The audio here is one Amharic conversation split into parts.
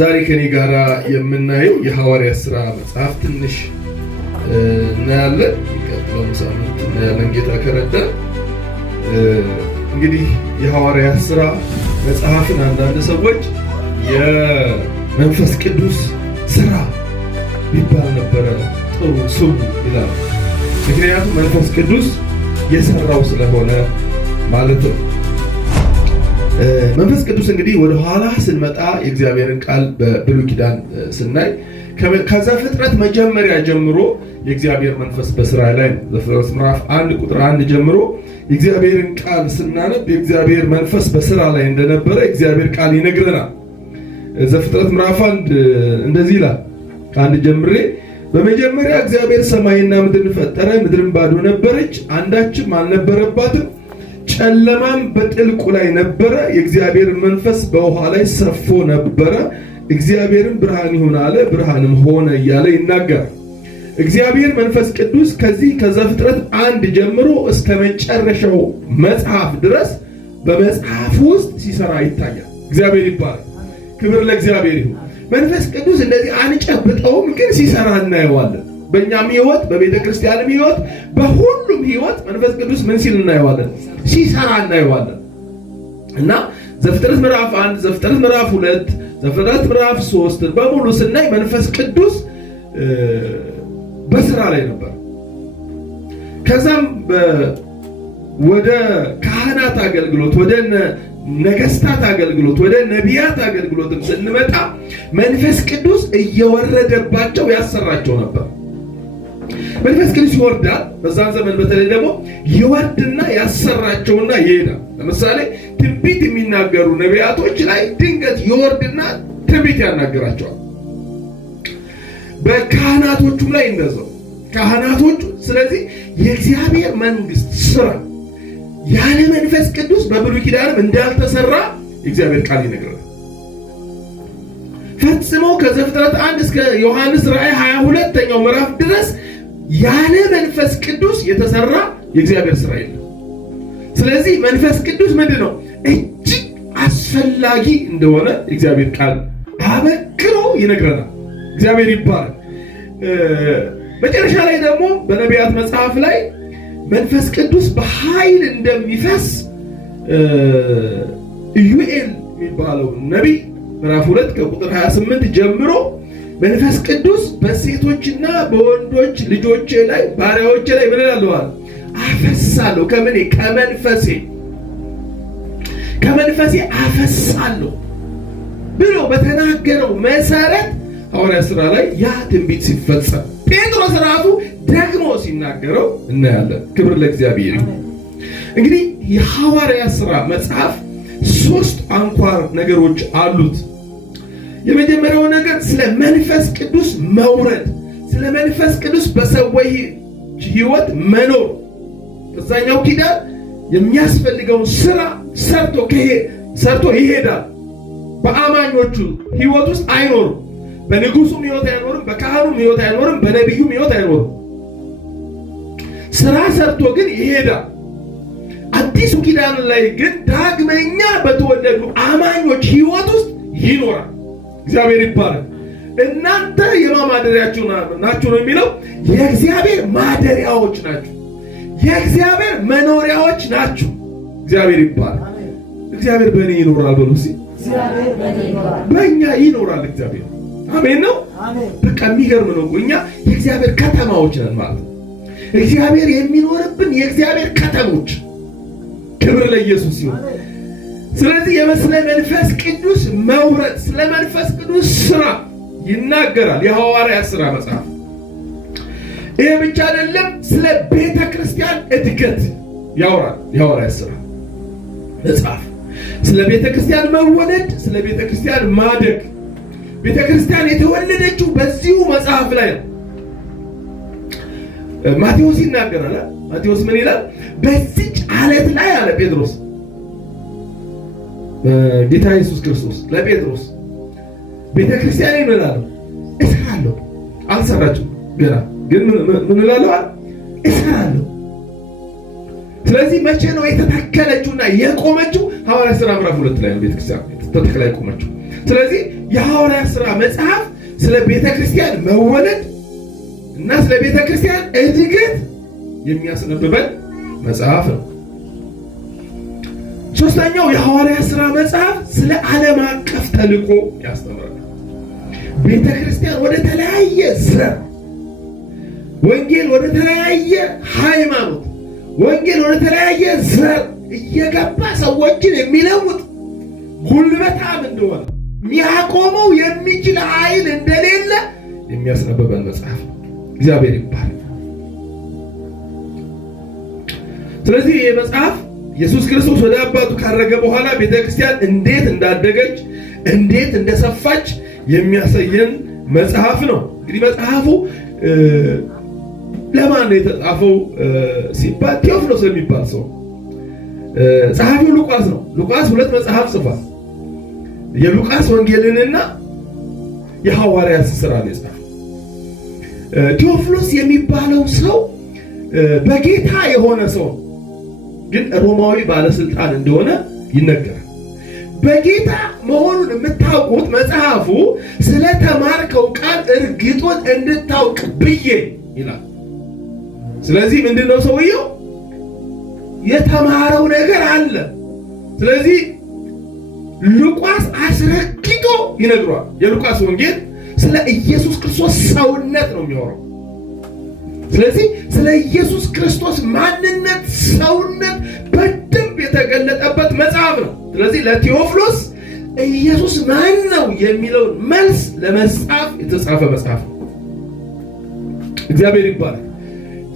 ዛሬ ከኔ ጋራ የምናየው የሐዋርያት ሥራ መጽሐፍ ትንሽ እናያለን። የሚቀጥለው ሳምንት እናያለን ጌታ ከረዳ። እንግዲህ የሐዋርያት ሥራ መጽሐፍን አንዳንድ ሰዎች የመንፈስ ቅዱስ ሥራ ቢባል ነበረ ጥሩ ስሙ ይላል። ምክንያቱም መንፈስ ቅዱስ የሰራው ስለሆነ ማለት ነው። መንፈስ ቅዱስ እንግዲህ ወደ ኋላ ስንመጣ የእግዚአብሔርን ቃል በብሉይ ኪዳን ስናይ ከዛ ፍጥረት መጀመሪያ ጀምሮ የእግዚአብሔር መንፈስ በስራ ላይ ነው። ዘፍጥረት ምዕራፍ 1 ቁጥር 1 ጀምሮ የእግዚአብሔርን ቃል ስናነብ የእግዚአብሔር መንፈስ በስራ ላይ እንደነበረ የእግዚአብሔር ቃል ይነግረናል። ዘፍጥረት ምዕራፍ 1 እንደዚህ ይላል። ከአንድ ጀምሬ በመጀመሪያ እግዚአብሔር ሰማይና ምድርን ፈጠረ። ምድርን ባዶ ነበረች፣ አንዳችም አልነበረባትም። ጨለማም በጥልቁ ላይ ነበረ። የእግዚአብሔር መንፈስ በውሃ ላይ ሰፎ ነበረ። እግዚአብሔርም ብርሃን ይሁን አለ፣ ብርሃንም ሆነ እያለ ይናገራል። እግዚአብሔር መንፈስ ቅዱስ ከዘፍጥረት 1 ጀምሮ እስከ መጨረሻው መጽሐፍ ድረስ በመጽሐፍ ውስጥ ሲሰራ ይታያል። እግዚአብሔር ይባላል። ክብር ለእግዚአብሔር ይሁን። መንፈስ ቅዱስ እንደዚህ አንጨብጠውም፣ ግን ሲሰራ እናየዋለን። በእኛም ሕይወት፣ በቤተ ክርስቲያንም ሕይወት፣ በሁሉም ሕይወት መንፈስ ቅዱስ ምን ሲል እናየዋለን? ሲሰራ እናየዋለን። እና ዘፍጥረት ምዕራፍ 1፣ ዘፍጥረት ምዕራፍ 2፣ ዘፍጥረት ምዕራፍ 3 በሙሉ ስናይ መንፈስ ቅዱስ በስራ ላይ ነበር። ከዛም ወደ ካህናት አገልግሎት፣ ወደ ነገስታት አገልግሎት፣ ወደ ነቢያት አገልግሎትም ስንመጣ መንፈስ ቅዱስ እየወረደባቸው ያሰራቸው ነበር። መንፈስ ቅዱስ ይወርዳል። በዛን ዘመን በተለይ ደግሞ ይወርድና ያሰራቸውና ይሄዳል። ለምሳሌ ትንቢት የሚናገሩ ነቢያቶች ላይ ድንገት ይወርድና ትንቢት ያናገራቸዋል። በካህናቶቹም ላይ እንደዛው ካህናቶቹ። ስለዚህ የእግዚአብሔር መንግስት ስራ ያለ መንፈስ ቅዱስ በብሉይ ኪዳንም እንዳልተሰራ የእግዚአብሔር ቃል ይነግረናል። ፈጽሞ ከዘፍጥረት 1 እስከ ዮሐንስ ራእይ 22ኛው ምዕራፍ ድረስ ያለ መንፈስ ቅዱስ የተሰራ የእግዚአብሔር ስራ የለም። ስለዚህ መንፈስ ቅዱስ ምንድነው? እጅግ አስፈላጊ እንደሆነ የእግዚአብሔር ቃል አበክሮ ይነግረናል። እግዚአብሔር ይባላል። መጨረሻ ላይ ደግሞ በነቢያት መጽሐፍ ላይ መንፈስ ቅዱስ በኃይል እንደሚፈስ ኢዩኤል የሚባለው ነቢይ ምዕራፍ 2 ከቁጥር 28 ጀምሮ መንፈስ ቅዱስ በሴቶችና በወንዶች ልጆቼ ላይ ባሪያዎቼ ላይ ምን እላለዋል? አፈሳለሁ። ከምኔ? ከመንፈሴ አፈሳለሁ ብሎ በተናገረው መሰረት ሐዋርያት ሥራ ላይ ያ ትንቢት ሲፈጸም ጴጥሮስ ራሱ ደግሞ ሲናገረው እናያለን። ክብር ለእግዚአብሔር ይሁን። እንግዲህ የሐዋርያት ሥራ መጽሐፍ 3 አንኳር ነገሮች አሉት። የመጀመሪያው ነገር ስለ መንፈስ ቅዱስ መውረድ፣ ስለ መንፈስ ቅዱስ በሰዎች ሕይወት መኖር። በዛኛው ኪዳን የሚያስፈልገውን ስራ ሰርቶ ይሄዳል። በአማኞቹ ሕይወት ውስጥ አይኖርም። በንጉሱም ሕይወት አይኖርም፣ በካህኑም ሕይወት አይኖርም፣ በነቢዩም ሕይወት አይኖርም። ስራ ሰርቶ ግን ይሄዳል። አዲሱ ኪዳን ላይ ግን ዳግመኛ በተወለዱ አማኞች ሕይወት ውስጥ ይኖራል። እግዚአብሔር ይባላል። እናንተ የማማደሪያችሁ ናችሁ ነው የሚለው። የእግዚአብሔር ማደሪያዎች ናችሁ፣ የእግዚአብሔር መኖሪያዎች ናችሁ። እግዚአብሔር ይባላል። እግዚአብሔር በእኔ ይኖራል በሉ እስኪ። በእኛ ይኖራል እግዚአብሔር። አሜን ነው። በቃ የሚገርም ነው። እኛ የእግዚአብሔር ከተማዎች ነን ማለት ነው። እግዚአብሔር የሚኖርብን የእግዚአብሔር ከተሞች። ክብር ለኢየሱስ ይሁን። ስለዚህ ስለ መንፈስ ቅዱስ መውረድ፣ ስለ መንፈስ ቅዱስ ስራ ይናገራል የሐዋርያት ሥራ መጽሐፍ። ይሄ ብቻ አይደለም፣ ስለ ቤተ ክርስቲያን እድገት ያወራል የሐዋርያት ሥራ መጽሐፍ። ስለ ቤተ ክርስቲያን መወለድ፣ ስለ ቤተ ክርስቲያን ማደግ። ቤተ ክርስቲያን የተወለደችው በዚሁ መጽሐፍ ላይ ነው። ማቴዎስ ይናገራል። ማቴዎስ ምን ይላል? በዚች ዓለት ላይ አለ ጴጥሮስ፣ ጌታ ኢየሱስ ክርስቶስ ለጴጥሮስ ቤተ ክርስቲያን ይላል እሰራለሁ። አልሰራችም ገና፣ ግን ምን እላለሁ? እሰራለሁ። ስለዚህ መቼ ነው የተተከለችውና የቆመችው? ሐዋርያት ሥራ ምዕራፍ 2 ላይ ነው ቤተ ክርስቲያን ተተክላ የቆመችው። ስለዚህ የሐዋርያት ሥራ መጽሐፍ ስለ ቤተክርስቲያን መወለድ እና ስለ ቤተክርስቲያን እድገት የሚያስነብበን መጽሐፍ ነው። ሶስተኛው የሐዋርያት ሥራ መጽሐፍ ስለ ዓለም አቀፍ ተልእኮ ያስተምራል። ቤተክርስቲያን ወደ ተለያየ ዘር፣ ወንጌል ወደ ተለያየ ሃይማኖት፣ ወንጌል ወደ ተለያየ ዘር እየገባ ሰዎችን የሚለውጥ ጉልበታም እንደሆነ የሚያቆመው የሚችል ኃይል እንደሌለ የሚያስነብበን መጽሐፍ ነው። እግዚአብሔር ይባረክ። ስለዚህ ይህ መጽሐፍ ኢየሱስ ክርስቶስ ወደ አባቱ ካረገ በኋላ ቤተክርስቲያን እንዴት እንዳደገች እንዴት እንደሰፋች የሚያሳየን መጽሐፍ ነው። እንግዲህ መጽሐፉ ለማን ነው የተጻፈው ሲባል ቴዎፍሎስ የሚባል ሰው፣ ጸሐፊው ሉቃስ ነው። ሉቃስ 2 መጽሐፍ ጽፏል። የሉቃስ ወንጌልንና የሐዋርያት ሥራ ነው የጻፈው። ቴዎፍሎስ የሚባለው ሰው በጌታ የሆነ ሰው ግን ሮማዊ ባለስልጣን እንደሆነ ይነገራል። በጌታ መሆኑን የምታውቁት መጽሐፉ ስለተማርከው ቃል እርግጡን እንድታውቅ ብዬ ይላል። ስለዚህ ምንድነው ሰውየው የተማረው ነገር አለ። ስለዚህ ሉቃስ አስረግጦ ይነግሯል። የሉቃስ ወንጌል ስለ ኢየሱስ ክርስቶስ ሰውነት ነው የሚያወራው። ስለዚህ ስለ ኢየሱስ ክርስቶስ ማንነት፣ ሰውነት በደንብ የተገለጠበት መጽሐፍ ነው። ስለዚህ ለቴዎፍሎስ ኢየሱስ ማን ነው የሚለውን መልስ ለመጻፍ የተጻፈ መጽሐፍ ነው። እግዚአብሔር ይባላል።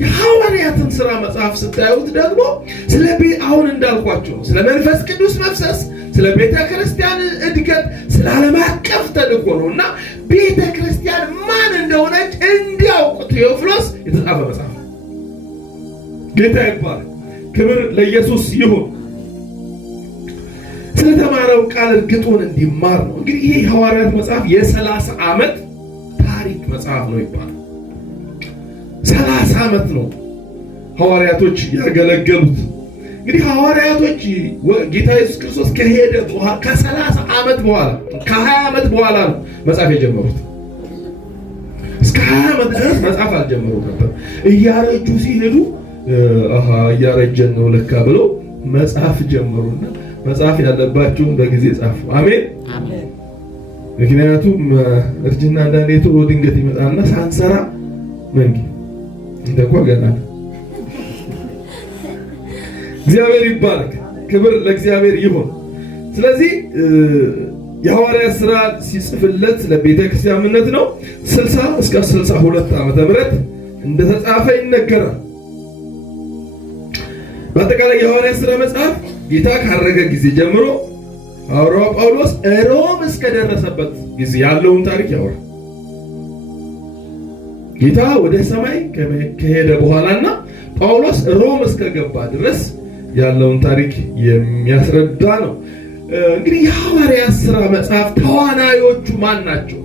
የሐዋርያትን ሥራ መጽሐፍ ስታዩት ደግሞ አሁን እንዳልኳቸው ነው። ስለ መንፈስ ቅዱስ መፍሰስ፣ ስለ ቤተ ክርስቲያን እድገት፣ ስለ ዓለም አቀፍ ተልእኮ ነው እና ቤተ ክርስቲያን ማን እንደሆነች እንዲያውቅ ቴዎፍሎስ የተጻፈ መጽሐፍ ነው። ጌታ ይባላል። ክብር ለኢየሱስ ይሁን። ስለተማረው ቃል እርግጡን እንዲማር ነው። እንግዲህ ይሄ የሐዋርያት መጽሐፍ የ30 ዓመት ታሪክ መጽሐፍ ነው ይባላል። 30 ዓመት ነው ሐዋርያቶች ያገለገሉት። እንግዲህ ሐዋርያቶች ጌታ ኢየሱስ ክርስቶስ ከሄደ በኋላ ከ30 ዓመት በኋላ ከ20 ዓመት በኋላ ነው መጽሐፍ የጀመሩት። እስከ 20 ዓመት ድረስ መጽሐፍ አልጀመሩም ነበር። እያረጁ ሲሄዱ እያረጀን ነው ለካ ብለው መጽሐፍ ጀመሩና መጽሐፍ ያለባቸውን በጊዜ ጻፉ። አሜን። ምክንያቱም እርጅና አንዳንዴ ቶሎ ድንገት ይመጣና ሳንሰራ መንጊ እንደኳ ገና እግዚአብሔር ይባረክ። ክብር ለእግዚአብሔር ይሁን። ስለዚህ የሐዋርያት ሥራ ሲጽፍለት ለቤተ ክርስቲያንነት ነው 60 እስከ 62 ዓመተ ምህረት እንደተጻፈ ይነገራል። በአጠቃላይ የሐዋርያት ሥራ መጽሐፍ ጌታ ካረገ ጊዜ ጀምሮ ሐዋርያው ጳውሎስ ሮም እስከደረሰበት ጊዜ ያለውን ታሪክ ያወራል። ጌታ ወደ ሰማይ ከሄደ በኋላና ጳውሎስ ሮም እስከገባ ድረስ ያለውን ታሪክ የሚያስረዳ ነው። እንግዲህ የሐዋርያት ሥራ መጽሐፍ ተዋናዮቹ ማን ናቸው?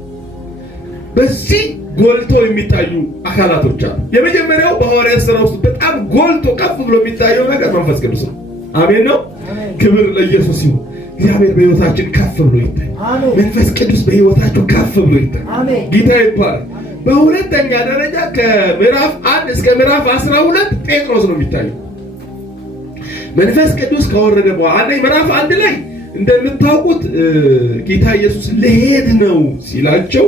በዚህ ጎልቶ የሚታዩ አካላቶች አሉ። የመጀመሪያው በሐዋርያት ሥራ ውስጥ በጣም ጎልቶ ከፍ ብሎ የሚታየው ነገር መንፈስ ቅዱስ ነው። አሜን ነው። ክብር ለኢየሱስ ይሁን። እግዚአብሔር በሕይወታችን ከፍ ብሎ ይታይ። መንፈስ ቅዱስ በሕይወታችሁ ከፍ ብሎ ይታይ። ጌታ ይባረክ። በሁለተኛ ደረጃ ከምዕራፍ 1 እስከ ምዕራፍ 12 ጴጥሮስ ነው የሚታየው። መንፈስ ቅዱስ ከወረደ በኋላ ምዕራፍ 1 ላይ እንደምታውቁት ጌታ ኢየሱስ ልሄድ ነው ሲላቸው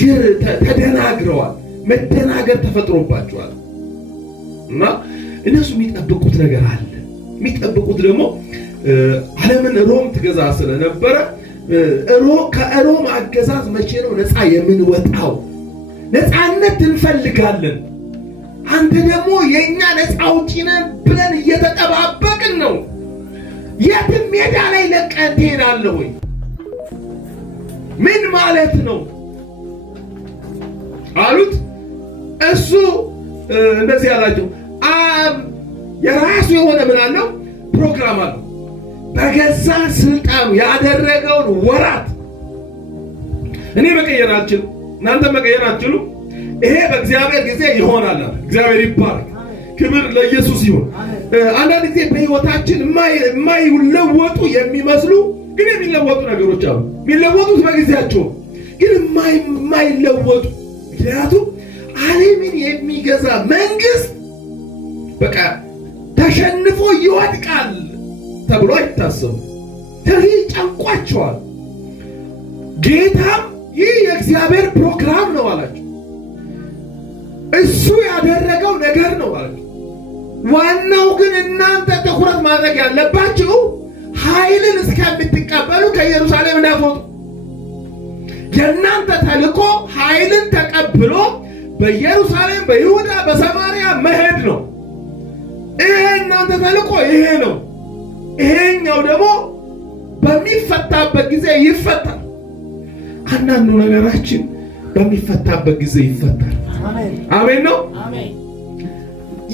ግር ተደናግረዋል። መደናገር ተፈጥሮባቸዋል እና እነሱ የሚጠብቁት ነገር አለ። የሚጠብቁት ደግሞ ዓለምን ሮም ትገዛ ስለነበረ ከሮም አገዛዝ መቼ ነው ነፃ የምንወጣው? ነፃነት እንፈልጋለን። አንተ ደግሞ የኛ ነፃ አውጪ ነህ ብለን እየተጠባበቅን ነው። የትም ሜዳ ላይ ለቀን ትሄዳለህ ወይ? ምን ማለት ነው አሉት። እሱ እንደዚህ ያላቸው የራሱ የሆነ ምን አለው ፕሮግራም አለው። በገዛ ስልጣኑ ያደረገውን ወራት እኔ መቀየር አልችልም፣ እናንተ መቀየር አትችሉም። ይሄ በእግዚአብሔር ጊዜ ይሆናል። እግዚአብሔር ይባረክ። ክብር ለኢየሱስ ይሁን። አንዳንድ ጊዜ በሕይወታችን የማይለወጡ የሚመስሉ ግን የሚለወጡ ነገሮች አሉ። የሚለወጡት በጊዜያቸው ግን የማይለወጡ ምክንያቱም ዓለምን የሚገዛ መንግስት በቃ ተሸንፎ ይወድቃል ተብሎ አይታሰብም። ስለዚህ ጨንቋቸዋል። ጌታም ይህ የእግዚአብሔር ፕሮግራም ነው አላቸው። እሱ ያደረገው ነገር ነው አላቸው። ዋናው ግን እናንተ ትኩረት ማድረግ ያለባችሁ ኃይልን እስከምትቀበሉ ከኢየሩሳሌም እንዳትወጡ። የእናንተ ተልእኮ ኃይልን ተቀብሎ በኢየሩሳሌም፣ በይሁዳ፣ በሰማርያ መሄድ ነው። ይሄ እናንተ ተልእኮ ይሄ ነው። ይሄኛው ደግሞ በሚፈታበት ጊዜ ይፈታል። አንዳንዱ ነገራችን በሚፈታበት ጊዜ ይፈታል። አሜን ነው።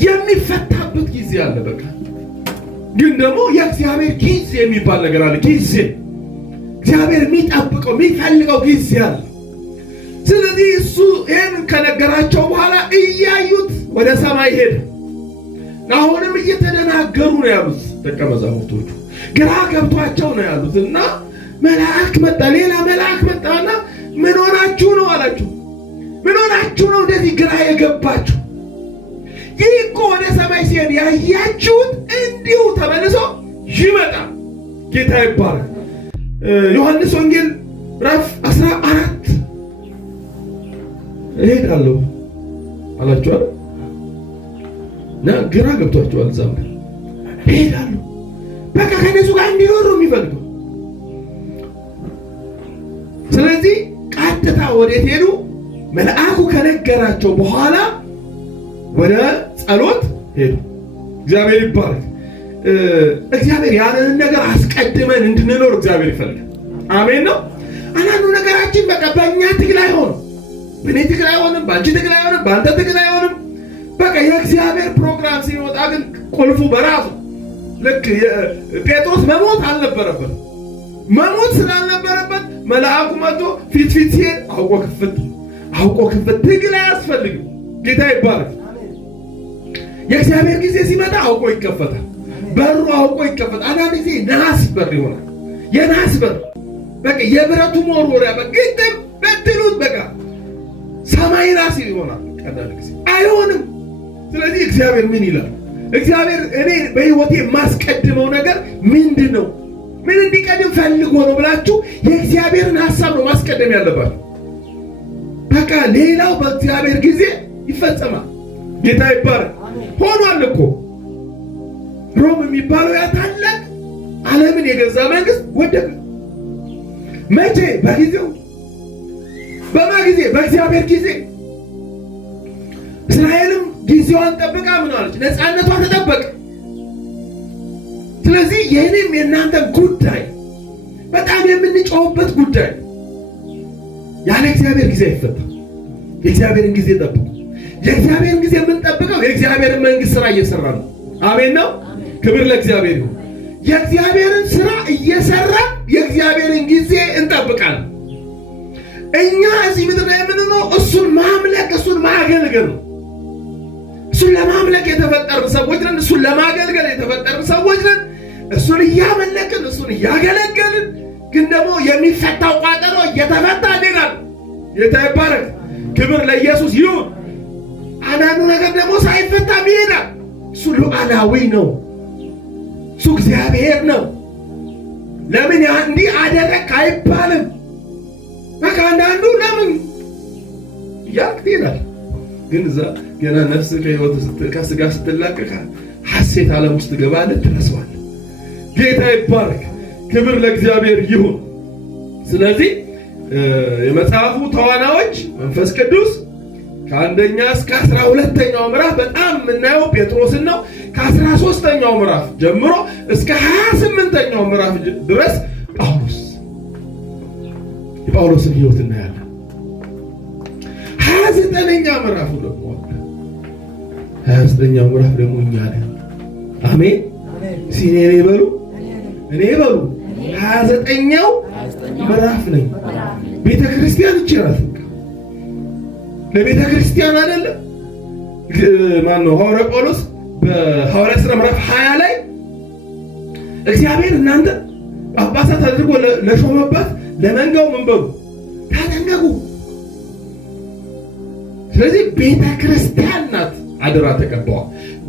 የሚፈታበት ጊዜ አለ። በቃ ግን ደግሞ የእግዚአብሔር ጊዜ የሚባል ነገር አለ። ጊዜ እግዚአብሔር የሚጠብቀው የሚፈልገው ጊዜ አለ። ስለዚህ እሱ ይህን ከነገራቸው በኋላ እያዩት ወደ ሰማይ ሄደ። አሁንም እየተደናገሩ ነው ያሉት ደቀ መዛሙርቶቹ፣ ግራ ገብቷቸው ነው ያሉት እና መልአክ መጣ፣ ሌላ መልአክ መጣና ምን ሆናችሁ ነው አላችሁ። ምን ሆናችሁ ነው እንደዚህ ግራ የገባችሁ? ይህ እኮ ወደ ሰማይ ሲሄድ ያያችሁት እንዲሁ ተመልሶ ይመጣል። ጌታ ይባረክ። ዮሐንስ ወንጌል ምዕራፍ 14 እሄዳለሁ አላችሁ አይደል? እና ግራ ገብቷቸዋል። እዛም እሄዳለሁ በቃ ከነሱ ጋር እንዲኖር ነው የሚፈልገው። ስለዚህ ቀጥታ ወዴት ሄዱ? መልአኩ ከነገራቸው በኋላ ወደ ጸሎት ሄዱ። እግዚአብሔር ይባረክ። እግዚአብሔር ያለንን ነገር አስቀድመን እንድንኖር እግዚአብሔር ይፈልጋል። አሜን ነው። አንዳንዱ ነገራችን በቃ በእኛ ትግል አይሆንም፣ በእኔ ትግል አይሆንም፣ በአንቺ ትግል አይሆንም፣ በአንተ ትግል አይሆንም። በቃ የእግዚአብሔር ፕሮግራም ሲወጣ ግን ቁልፉ በራሱ ልክ ጴጥሮስ መሞት አልነበረበት። መሞት ስላልነበረበት መልአኩ መጥቶ ፊት ሲሄድ አውቆ ክፍት ትግል አያስፈልግም። ጌታ ይባረክ። የእግዚአብሔር ጊዜ ሲመጣ አውቆ ይከፈታል። በሩ አውቆ ይከፈታል። አንዳንድ ጊዜ ነሐስ በር ይሆናል። የነሐስ በር በቃ የብረቱ መወርወሪያ በግጥም በትሉት በቃ ሰማይ ራስ ይሆናል። አንዳንድ ጊዜ አይሆንም። ስለዚህ እግዚአብሔር ምን ይላል? እግዚአብሔር እኔ በሕይወቴ የማስቀድመው ነገር ምንድን ነው? ምን እንዲቀድም ፈልጎ ነው ብላችሁ የእግዚአብሔርን ሐሳብ ነው ማስቀደም ያለባችሁ። በቃ ሌላው በእግዚአብሔር ጊዜ ይፈጸማል። ጌታ ይባረክ። ሆኗል እኮ ሮም የሚባለው ያ ታላቅ ዓለምን የገዛ መንግስት ወደቀ። መቼ? በጊዜው። በማ ጊዜ? በእግዚአብሔር ጊዜ። እስራኤልም ጊዜዋን ጠብቃ ምን አለች? ነፃነቷ ተጠበቀ። ስለዚህ የእኔም የእናንተም ጉዳይ በጣም የምንጮህበት ጉዳይ ያለ እግዚአብሔር ጊዜ አይፈታም። የእግዚአብሔርን ጊዜ ጠብቁ። የእግዚአብሔርን ጊዜ የምንጠብቀው የእግዚአብሔርን መንግስት ስራ እየሰራ ነው። አሜን ነው። ክብር ለእግዚአብሔር ይሁን። የእግዚአብሔርን ስራ እየሰራ የእግዚአብሔርን ጊዜ እንጠብቃለን። እኛ እዚህ ምድር ላይ የምንኖረው እሱን ማምለክ፣ እሱን ማገልገል ነው። እሱን ለማምለክ የተፈጠርን ሰዎች ነን። እሱን ለማገልገል የተፈጠርን ሰዎች ነን። እሱን እያመለክን፣ እሱን እያገለገልን፣ ግን ደግሞ የሚፈታው ቋጠሮ እየተፈታ ይላል። ጌታ ይባረክ። ክብር ለኢየሱስ ይሁን። አንዳንዱ ነገር ደግሞ ሳይፈታም ይሄዳል። እሱ ሉዓላዊ ነው። እሱ እግዚአብሔር ነው። ለምን እንዲህ አደረግክ አይባልም። በቃ አንዳንዱ ለምን ያልክ ይላል። ግን እዛ ገና ነፍስ ከሕይወት ከስጋ ስትላቀቅ ሐሴት ዓለም ውስጥ ገባለህ፣ ትረሳዋለህ። ጌታ ይባረክ። ክብር ለእግዚአብሔር ይሁን። ስለዚህ የመጽሐፉ ተዋናዮች መንፈስ ቅዱስ ከአንደኛ እስከ 12ኛው ምዕራፍ በጣም የምናየው ጴጥሮስን ነው። ከ13ኛው ምዕራፍ ጀምሮ እስከ 28ኛው ምዕራፍ ድረስ የጳውሎስን ሕይወት እናያለን። 29ኛው ምዕራፍ ደግሞ 29ኛው ምዕራፍ ደግሞ እኛ ነን። አሜን። ሲኔ በሉ እኔ በሉ 29ኛው ምዕራፍ ነኝ። ቤተ ክርስቲያን ይችላል። ለቤተ ክርስቲያን አይደለም ማን ነው? ሐዋርያ ጳውሎስ በሐዋርያ ሥራ ምዕራፍ 20 ላይ እግዚአብሔር እናንተ ጳጳሳት አድርጎ ለሾመባት ለመንጋው ምን በሉ ተጠንቀቁ። ስለዚህ ቤተ ክርስቲያን ናት አደራ ተቀባዋ።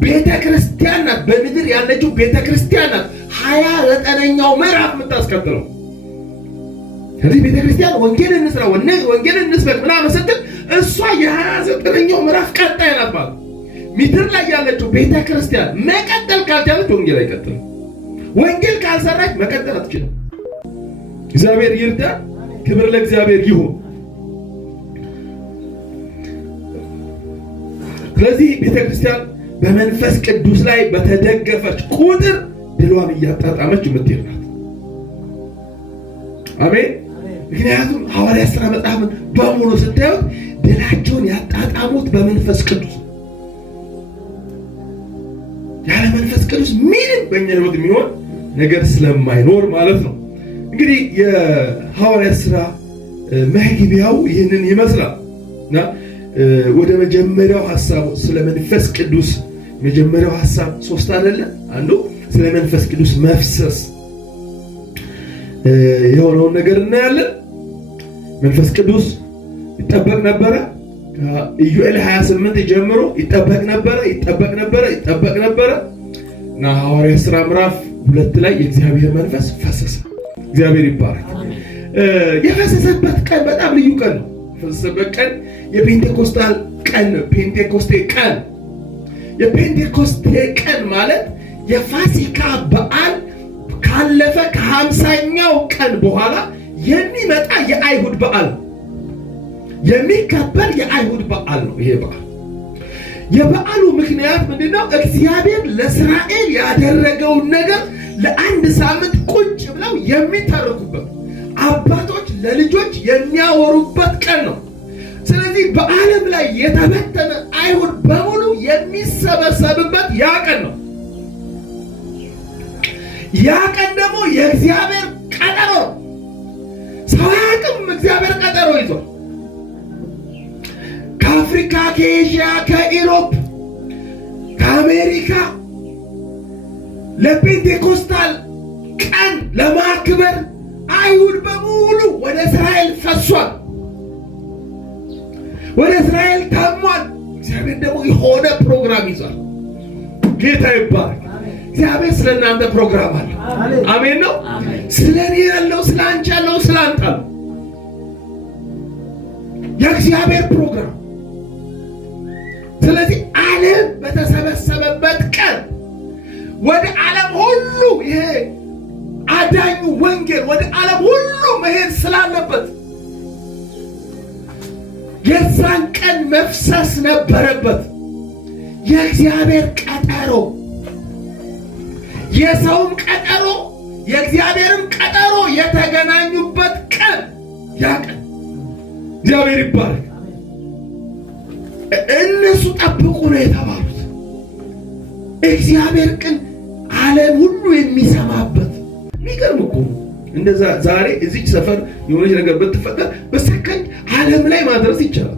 ቤተ ክርስቲያን ናት በምድር ያለችው ቤተ ክርስቲያን ናት 29ኛው ምዕራፍ የምታስከትለው። ስለዚህ ቤተ ክርስቲያን ወንጌል እንስራ ወንጌል እንስበክ ምናምን ስትል እሷ የ29ኛው ምዕራፍ ቀጣይ ናት ማለት። ምድር ላይ ያለችው ቤተ ክርስቲያን መቀጠል ካልቻለች ወንጌል አይቀጥልም። ወንጌል ካልሰራች መቀጠል አትችልም። እግዚአብሔር ይርዳ። ክብር ለእግዚአብሔር ይሁን። ስለዚህ ቤተ ክርስቲያን በመንፈስ ቅዱስ ላይ በተደገፈች ቁጥር ድሏን እያጣጣመች የምትሄድ ናት። አሜን። ምክንያቱም ሐዋርያት ሥራ መጽሐፍን በሙሉ ስታዩት ድላቸውን ያጣጣሙት በመንፈስ ቅዱስ። ያለ መንፈስ ቅዱስ ምንም በእኛ ሕይወት የሚሆን ነገር ስለማይኖር ማለት ነው። እንግዲህ የሐዋርያት ሥራ መግቢያው ይህንን ይመስላል እና ወደ መጀመሪያው ሐሳብ ስለ መንፈስ ቅዱስ መጀመሪያው ሐሳብ 3 አይደለ? አንዱ ስለ መንፈስ ቅዱስ መፍሰስ የሆነውን ነገር እናያለን። መንፈስ ቅዱስ ይጠበቅ ነበረ። ከኢዩኤል 28 ጀምሮ ይጠበቅ ነበረ እና ሐዋርያት ሥራ ምዕራፍ 2 ላይ የእግዚአብሔር መንፈስ ፈሰሰ። እግዚአብሔር ይባረክ። የፈሰሰበት ቀን በጣም ልዩ ቀን ነው። የፈሰሰበት ቀን የፔንቴኮስታል ቀን ነው። የፔንቴኮስቴ ቀን ማለት የፋሲካ በዓል ካለፈ ከ50ኛው ቀን በኋላ የሚመጣ የአይሁድ በዓል የሚከበር የአይሁድ በዓል ነው። ይሄ በዓል የበዓሉ ምክንያት ምንድነው? እግዚአብሔር ለእስራኤል ያደረገውን ነገር ለአንድ ሳምንት ቁጭ ብለው የሚተርኩበት፣ አባቶች ለልጆች የሚያወሩበት ቀን ነው። ስለዚህ በዓለም ላይ የተበተነ አይሁድ በሙሉ የሚሰበሰብበት ያ ቀን ነው። ያ ቀን ደግሞ የእግዚአብሔር ቀጠሮ ነው። ሰው ያቅም እግዚአብሔር ቀጠሮ ይዟል። ከአፍሪካ፣ ከኤዥያ፣ ከኢሮፕ፣ ከአሜሪካ ለፔንቴኮስታል ቀን ለማክበር አይሁድ በሙሉ ወደ እስራኤል ፈሷል። ወደ እስራኤል ታሟል። እግዚአብሔር ደግሞ የሆነ ፕሮግራም ይዟል። ጌታ ይባረክ። እግዚአብሔር ስለ እናንተ ፕሮግራም አለ። አሜን ነው። ስለ እኔ ያለው፣ ስለ አንቺ ያለው፣ ስለ አንተ ያለው የእግዚአብሔር ፕሮግራም። ስለዚህ ዓለም በተሰበሰበበት ቀን ወደ ዓለም ሁሉ ይሄ አዳኙ ወንጌል ወደ ዓለም ሁሉ መሄድ ስላለበት የዛን ቀን መፍሰስ ነበረበት። የእግዚአብሔር ቀጠሮ፣ የሰውም ቀጠሮ የእግዚአብሔርም ቀጠሮ የተገናኙበት ቀን ያ ቀን። እግዚአብሔር ይባረክ። እነሱ ጠብቁ ነው የተባሉት። እግዚአብሔር ግን ዓለም ሁሉ የሚሰማበት። የሚገርም እኮ እንደዛ ዛሬ እዚህ ሰፈር የሆነች ነገር ብትፈጠር በሰከንድ ዓለም ላይ ማድረስ ይቻላል።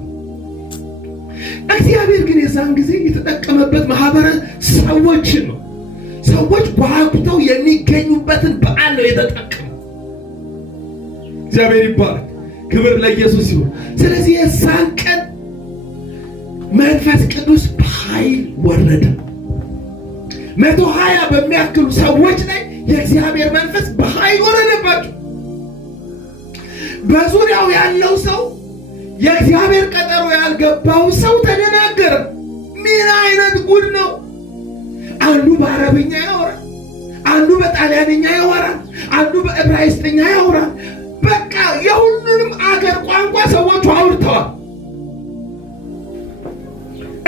እግዚአብሔር ግን የዛን ጊዜ የተጠቀመበት ማህበረ ሰዎችን ነው። ሰዎች ጓጉተው የሚገኙበትን በዓል ነው የተጠቀመው። እግዚአብሔር ይባረክ። ክብር ለኢየሱስ ይሁን። ስለዚህ የዛን ቀን መንፈስ ቅዱስ በኃይል ወረደ። 120 በሚያክሉ ሰዎች ላይ የእግዚአብሔር መንፈስ በኃይል ወረደባቸው። በዙሪያው ያለው ሰው የእግዚአብሔር ቀጠሮ ያልገባው ሰው ተደናገረ። ምን አይነት ጉድ ነው! አንዱ በአረብኛ ያወራል፣ አንዱ በጣሊያንኛ ያወራል፣ አንዱ በዕብራይስጥኛ ያወራል። በቃ የሁሉንም አገር ቋንቋ ሰዎች አውርተዋል።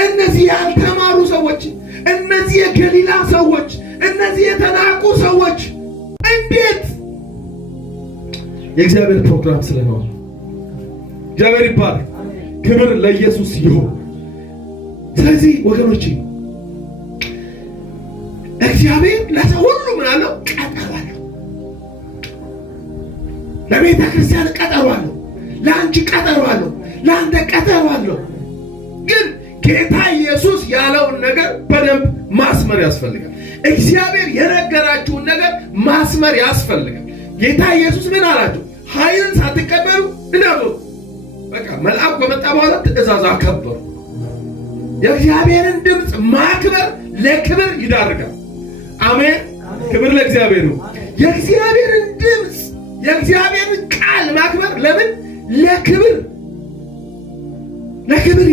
እነዚህ ያልተማሩ ሰዎች፣ እነዚህ የገሊላ ሰዎች፣ እነዚህ የተናቁ ሰዎች እንዴት! የእግዚአብሔር ፕሮግራም ስለሆነ እግዚአብሔር ይባረክ። ክብር ለኢየሱስ ይሁን። ስለዚህ ወገኖቼ እግዚአብሔር ለሰው ሁሉ ምን አለው? ቀጠሮ አለው። ለቤተ ክርስቲያን ቀጠሮ አለው፣ ለአንቺ ቀጠሮ አለው፣ ለአንተ ቀጠሮ አለው። ግን ጌታ ኢየሱስ ያለውን ነገር በደንብ ማስመር ያስፈልጋል። እግዚአብሔር የነገራችሁን ነገር ማስመር ያስፈልጋል። ጌታ ኢየሱስ ምን አላቸው? ኃይልን ሳትቀበሉ እንዳትወጡ። በቃ መልአክ በመጣ በኋላ ትእዛዝ አከበሩ። የእግዚአብሔርን ድምፅ ማክበር ለክብር ይዳርጋል። አሜን። ክብር ለእግዚአብሔር ነው። የእግዚአብሔርን ድምፅ የእግዚአብሔርን ቃል ማክበር ለምን? ለክብር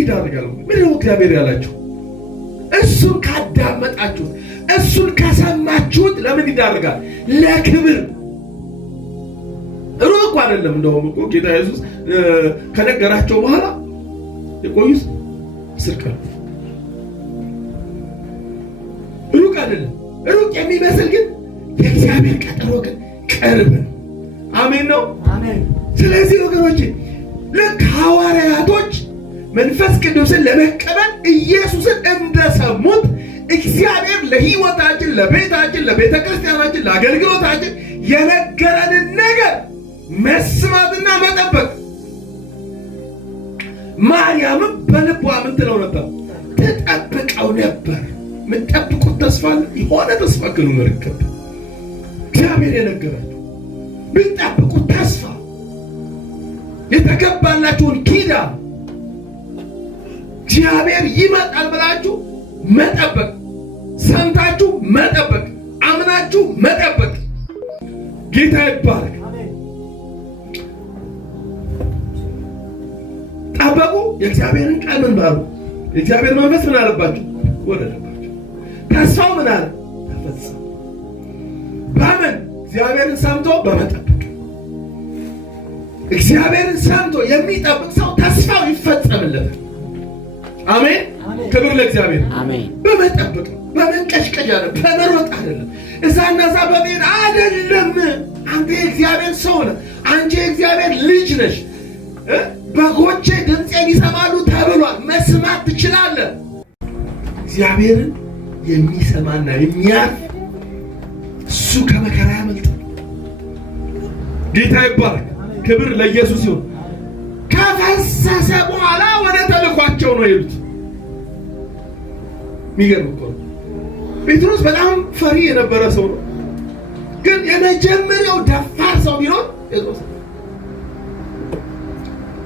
ይዳርጋል። ምንድን ነው እግዚአብሔር ያላችሁ? እሱን ካዳመጣችሁት፣ እሱን ከሰማችሁት ለምን ይዳርጋል? ለክብር። ሩቅ አይደለም። እንደውም እኮ ጌታ ኢየሱስ ከነገራቸው በኋላ የቆዩት 10 ቀን። ሩቅ አይደለም። ሩቅ የሚመስል ግን የእግዚአብሔር ቀጠሮ ግን ቅርብ ነው። አሜን ነው። አሜን። ስለዚህ ወገኖቼ ልክ ሐዋርያቶች መንፈስ ቅዱስን ለመቀበል ኢየሱስን እንደሰሙት እግዚአብሔር ለሕይወታችን፣ ለቤታችን፣ ለቤተ ክርስቲያናችን፣ ለአገልግሎታችን የነገረንን ነገር መስማትና መጠበቅ። ማርያምም በልቧ ምን ትለው ነበር? ትጠብቀው ነበር። የምትጠብቁት ተስፋ አለ። የሆነ ተስፋ ግን መርከብ እግዚአብሔር የነገራችሁ የምትጠብቁት ተስፋ የተገባላችሁን ኪዳን እግዚአብሔር ይመጣል ብላችሁ መጠበቅ፣ ሰምታችሁ መጠበቅ፣ አምናችሁ መጠበቅ። ጌታ ይባረክ። ጠበቁ። የእግዚአብሔርን ቃል ምን ባሉ? የእግዚአብሔር መንፈስ ምን አለባችሁ? ወረደባችሁ። ተስፋው ምን አለ? ተፈጸመ። በምን? እግዚአብሔርን ሰምቶ በመጠበቅ። እግዚአብሔርን ሰምቶ የሚጠብቅ ሰው ተስፋው ይፈጸምለታል። አሜን። ክብር ለእግዚአብሔር። አሜን። በመጠበቅ በመንቀሽቀሽ አለ፣ በመሮጥ አይደለም፣ እዛና እዛ በመሄድ አይደለም። አንተ የእግዚአብሔር ሰው ነህ። አንቺ የእግዚአብሔር ልጅ ነሽ። በጎቼ ድምፄን ይሰማሉ ተብሏል። መስማት ትችላለህ። እግዚአብሔርን የሚሰማና የሚያርፍ እሱ ከመከራ ያመልጣል። ጌታ ይባረክ። ክብር ለኢየሱስ ይሁን። ከፈሰሰ በኋላ ወደ ተልኳቸው ነው የሄዱት። የሚገርም እኮ ነው። ጴጥሮስ በጣም ፈሪ የነበረ ሰው ነው። ግን የመጀመሪያው ደፋር ሰው ቢሆን ጴጥሮስ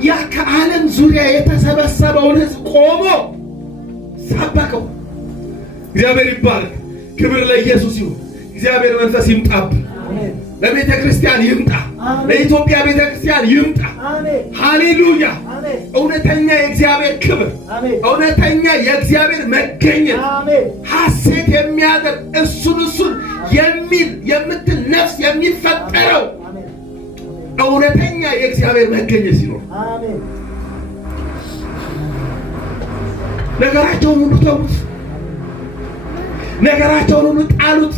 ያ ከዓለም ዙሪያ የተሰበሰበውን ሕዝብ ቆሞ ሰበከው። እግዚአብሔር ይባረክ። ክብር ለኢየሱስ ይሁን። እግዚአብሔር መንፈስ ይምጣብን። ለቤተ ክርስቲያን ይምጣ። ለኢትዮጵያ ቤተ ክርስቲያን ይምጣ። ሃሌሉያ። እውነተኛ የእግዚአብሔር ክብር፣ እውነተኛ የእግዚአብሔር መገኘት፣ ሐሴት የሚያደርግ እሱን የሚል የምትል ነፍስ የሚፈጠረው እውነተኛ የእግዚአብሔር መገኘት ሲኖር ነገራቸውን ሁሉ ተዉት፣ ነገራቸውን ሁሉ ጣሉት፣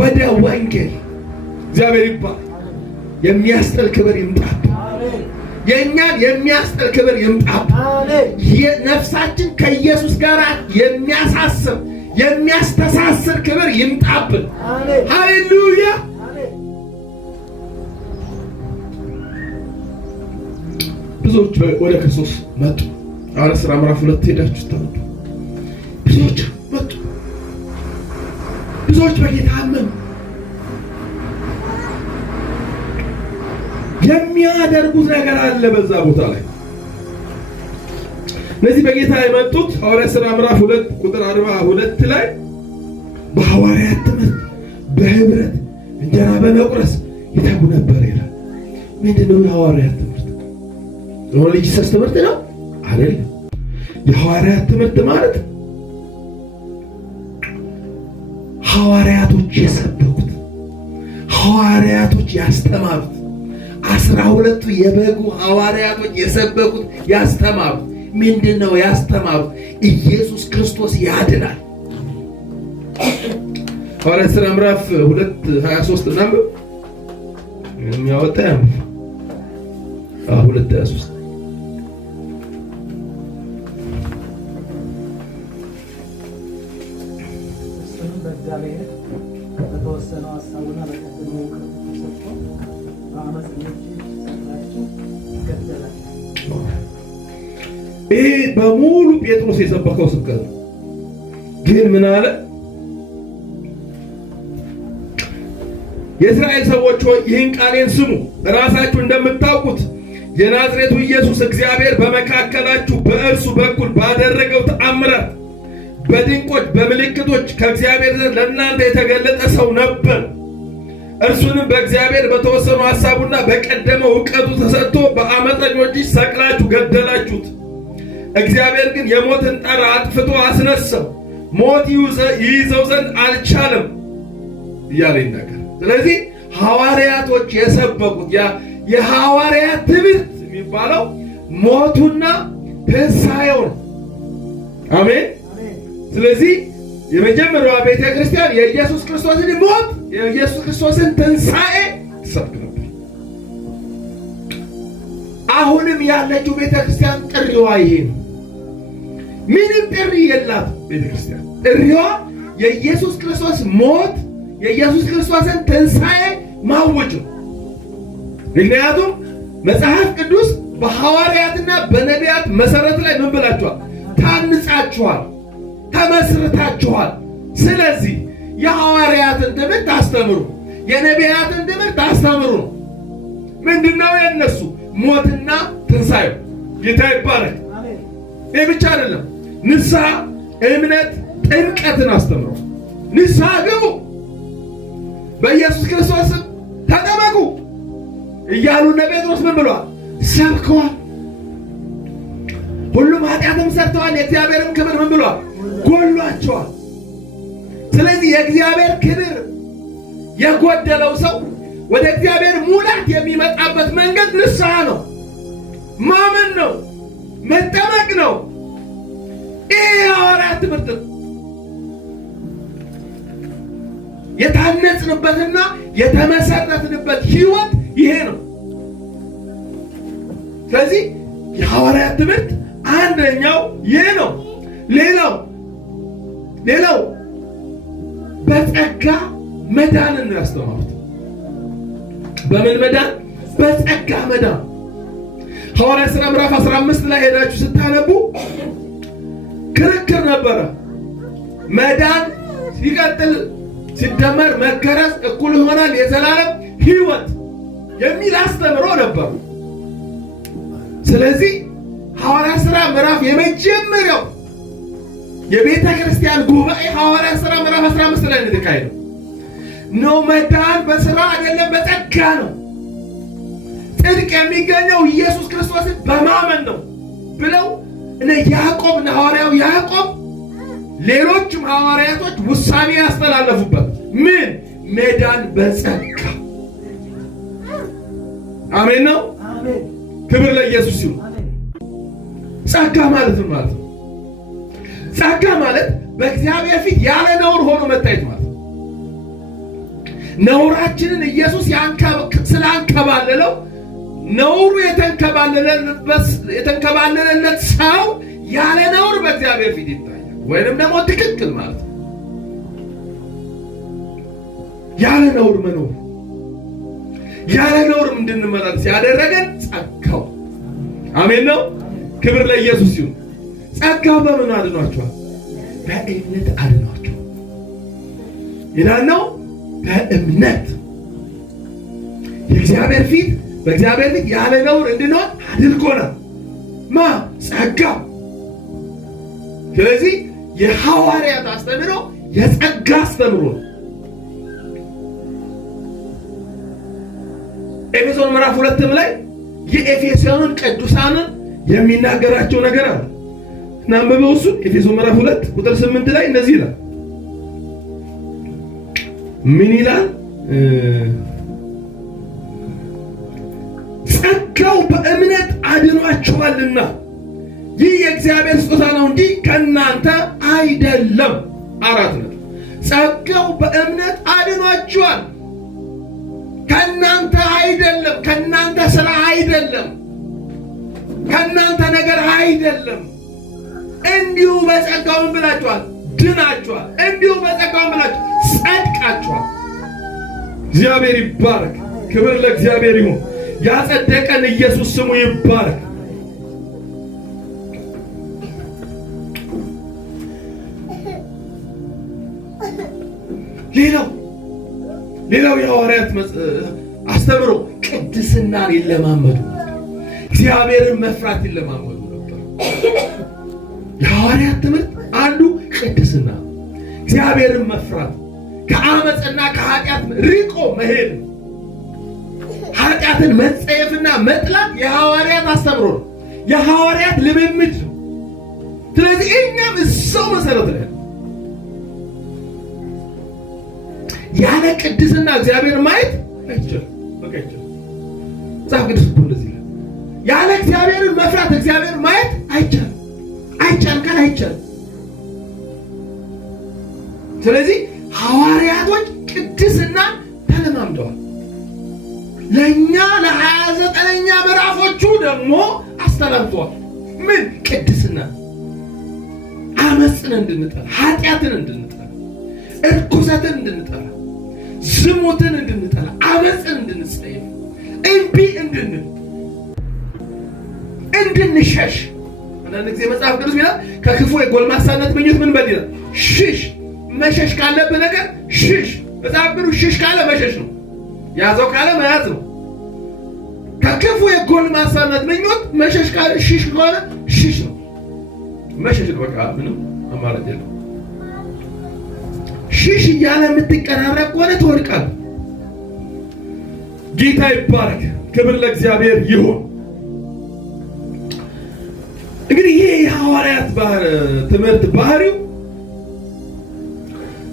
ወደ ወንጌል። እግዚአብሔር ይባል። የሚያስጠል ክብር ይምጣብ። የእኛን የሚያስጠል ክብር ይምጣብ። ነፍሳችን ከኢየሱስ ጋር የሚያሳስር የሚያስተሳስር ክብር ይምጣብን። ሃሌሉያ። ብዙዎች ወደ ክርስቶስ መጡ። ሐዋርያት ሥራ ምዕራፍ 2 ሄዳችሁ ታውቁ። ብዙዎች መጡ። ብዙዎች በጌታ አመኑ። የሚያደርጉት ነገር አለ በዛ ቦታ ላይ። እነዚህ በጌታ የመጡት ሐዋርያት ሥራ ምዕራፍ 2 ቁጥር 42 ላይ በሐዋርያት ትምህርት፣ በህብረት እንጀራ በመቁረስ ይተጉ ነበር ይላል። ምንድነው የሐዋርያት ትምህርት? ሪሊጂየስ ትምህርት ነው አይደለም። የሐዋርያት ትምህርት ማለት ሐዋርያቶች የሰበኩት፣ ሐዋርያቶች ያስተማሩት፣ 12ቱ የበጉ ሐዋርያቶች የሰበኩት ያስተማሩት ምንድነው? ያስተማሩት ኢየሱስ ክርስቶስ ያድናል። ሐዋርያት ሥራ ምዕራፍ 2:23 እናንብብ። የሚያወጣ ያንብብ። 2:23 ይሄ በሙሉ ጴጥሮስ የሰበከው ስብከት ነው። ግን ምን አለ? የእስራኤል ሰዎች ሆይ ይህን ቃሌን ስሙ። ራሳችሁ እንደምታውቁት የናዝሬቱ ኢየሱስ እግዚአብሔር በመካከላችሁ በእርሱ በኩል ባደረገው ተአምራት፣ በድንቆች በምልክቶች ከእግዚአብሔር ዘንድ ለእናንተ የተገለጠ ሰው ነበር። እርሱንም በእግዚአብሔር በተወሰኑ ሐሳቡና በቀደመው ዕውቀቱ ተሰጥቶ በአመፀኞች እጅ ሰቅላችሁ ገደላችሁት። እግዚአብሔር ግን የሞትን ጠር አጥፍቶ አስነሳው፣ ሞት ይይዘው ዘንድ አልቻለም እያለ ይናገር። ስለዚህ ሐዋርያቶች የሰበኩት የሐዋርያት ትምህርት የሚባለው ሞቱና ትንሣኤው ነው። አሜን። ስለዚህ የመጀመሪያዋ ቤተ ክርስቲያን የኢየሱስ ክርስቶስን ሞት፣ የኢየሱስ ክርስቶስን ትንሣኤ ትሰብክ ነበር። አሁንም ያለችው ቤተ ክርስቲያን ጥሪዋ ይሄ ነው። ምንም ጥሪ የላት ቤተ ክርስቲያን። ጥሪዋ የኢየሱስ ክርስቶስ ሞት፣ የኢየሱስ ክርስቶስን ትንሣኤ ማወጅ ነው። ምክንያቱም መጽሐፍ ቅዱስ በሐዋርያትና በነቢያት መሰረት ላይ ምን ብላችኋል? ታንጻችኋል፣ ተመስርታችኋል። ስለዚህ የሐዋርያትን ትምህርት አስተምሩ፣ የነቢያትን ትምህርት አስተምሩ። ምንድነው የነሱ? ሞትና ትንሣኤው። ጌታ ይባረክ። ይህ ብቻ አይደለም። ንስሐ፣ እምነት፣ ጥምቀትን አስተምሩ። ንስሐ ግቡ፣ በኢየሱስ ክርስቶስ ተጠመቁ እያሉ እነ ጴጥሮስ ምን ብለዋል? ሰብከዋል። ሁሉም ኃጢአትም ሰርተዋል፣ የእግዚአብሔርም ክብር ምን ብለዋል? ጎሏቸዋል። ስለዚህ የእግዚአብሔር ክብር የጎደለው ሰው ወደ እግዚአብሔር ሙላት የሚመጣበት መንገድ ንስሐ ነው፣ ማመን ነው፣ መጠመቅ ነው። ይህ የሐዋርያት ትምህርት ነው። የታነጽንበትና የተመሰረትንበት ሕይወት ይሄ ነው። ስለዚህ የሐዋርያት ትምህርት አንደኛው ይሄ ነው። ሌላው በጸጋ መዳንን ነው ያስተማሩት። በምን መዳን? በጸጋ መዳን። ሐዋርያት ሥራ ምዕራፍ 15 ላይ ሄዳችሁ ስታነቡ ክርክር ነበረ። መዳን ሲቀጥል ሲደመር መገረዝ እኩል ይሆናል የዘላለም ሕይወት የሚል አስተምሮ ነበሩ። ስለዚህ ሐዋርያት ሥራ ምዕራፍ የመጀመሪያው የቤተ ክርስቲያን ጉባኤ ሐዋርያት ሥራ ምዕራፍ 15 ላይ የተካሄደው ነው። መዳን በሥራ አይደለም በጸጋ ነው። ጽድቅ የሚገኘው ኢየሱስ ክርስቶስን በማመን ነው ብለው እነ ያዕቆብ እና ሐዋርያው ያዕቆብ ሌሎችም ሐዋርያቶች ውሳኔ ያስተላለፉበት ምን? መዳን በጸጋ። አሜን ነው። ክብር ለኢየሱስ ይሁን። ጸጋ ማለት ምን ማለት ነው? ጸጋ ማለት በእግዚአብሔር ፊት ያለ ነውር ሆኖ መታየት ማለት ነው። ነውራችንን ኢየሱስ ስላንከባለለው ነውሩ የተንከባለለለት ሰው ያለ ነውር በእግዚአብሔር ፊት ይታያል። ወይንም ደግሞ ትክክል ማለት ነው። ያለ ነውር መኖር፣ ያለ ነውር እንድንመላለስ ያደረገን ጸጋው። አሜን ነው። ክብር ለኢየሱስ ይሁን። ጸጋው በምን አድኗቸዋል? በእምነት አድኗቸዋል ይላል ነው። በእምነት በእግዚአብሔር ፊት ያለ ነውር እንድንሆን አድርጎናል። ጸጋው። ስለዚህ የሐዋርያት አስተምሮ የጸጋ አስተምሮ ነው። ኤፌሶን ምዕራፍ 2 ላይ የኤፌሶንን ቅዱሳንን የሚናገራቸው ነገር አለ። እናንብበው እሱን። ኤፌሶን ምዕራፍ 2 ቁጥር 8 ላይ እንደዚህ ይላል። ምን ይላል? ጸጋው በእምነት አድኗችኋልና ይህ የእግዚአብሔር ስጦታ ነው እንጂ ከእናንተ አይደለም። 4 ነጥብ። ጸጋው በእምነት አድኗችኋል፣ ከእናንተ አይደለም። ከእናንተ ስራ አይደለም፣ ከእናንተ ነገር አይደለም። እንዲሁ በጸጋው ብላችኋል፣ ድናችኋል። እንዲሁ በጸጋው ብላችሁ ጸድቃችኋል። እግዚአብሔር ይባረክ። ክብር ለእግዚአብሔር ይሁን። ያጸደቀን ኢየሱስ ስሙ ይባረክ። ሌላው የሐዋርያት አስተምሮ ቅድስናን ይለማመዱ፣ እግዚአብሔርን መፍራት ይለማመዱ ነበር። የሐዋርያት ትምህርት አንዱ ቅድስና፣ እግዚአብሔርን መፍራት፣ ከአመፅና ከኃጢአት ርቆ መሄድ፣ ኃጢአትን መጸየፍና መጥላት የሐዋርያት አስተምሮ ነው፣ የሐዋርያት ልምምድ ነው። ስለዚህ እኛም እዛው መሰረት ላይ ያለ ቅድስና እግዚአብሔር ማየት አይቻልም። በቃ አይቻልም። መጽሐፍ ቅዱስ እኮ እንደዚህ ይላል። ያለ እግዚአብሔርን መፍራት እግዚአብሔር ማየት አይቻልም። አይቻልም ካለ አይቻልም። ስለዚህ ሐዋርያቶች ቅድስና ተለማምደዋል። ለእኛ ለ29ኛ ምዕራፎቹ ደግሞ አስተላልፈዋል። ምን? ቅድስና፣ አመፅን እንድንጠላ፣ ኃጢአትን እንድንጠላ፣ እርኩሰትን እንድንጠላ፣ ዝሙትን እንድንጠላ፣ አመፅን እንድንጸየፍ፣ እምቢ እንድንሸሽ። አንዳንድ ጊዜ መጽሐፍ ቅዱስ ይላል ከክፉ የጎልማሳነት ምኞት ምን በል ይላል? ሽሽ። መሸሽ ካለብህ ነገር ሽሽ። መጽሐፍ ቅዱስ ሽሽ ካለ መሸሽ ነው፣ ያዘው ካለ መያዝ ነው። ከክፉ የጎልማሳነት ምኞት መሸሽ ካለ ሽሽ ከሆነ ሽሽ ነው፣ መሸሽ ነው። በቃ ምንም አማራጭ የለም። ሽሽ እያለ የምትቀራረብ ከሆነ ትወድቃለህ። ጌታ ይባረክ። ክብር ለእግዚአብሔር ይሁን። እንግዲህ ይሄ የሐዋርያት ትምህርት ባህሪው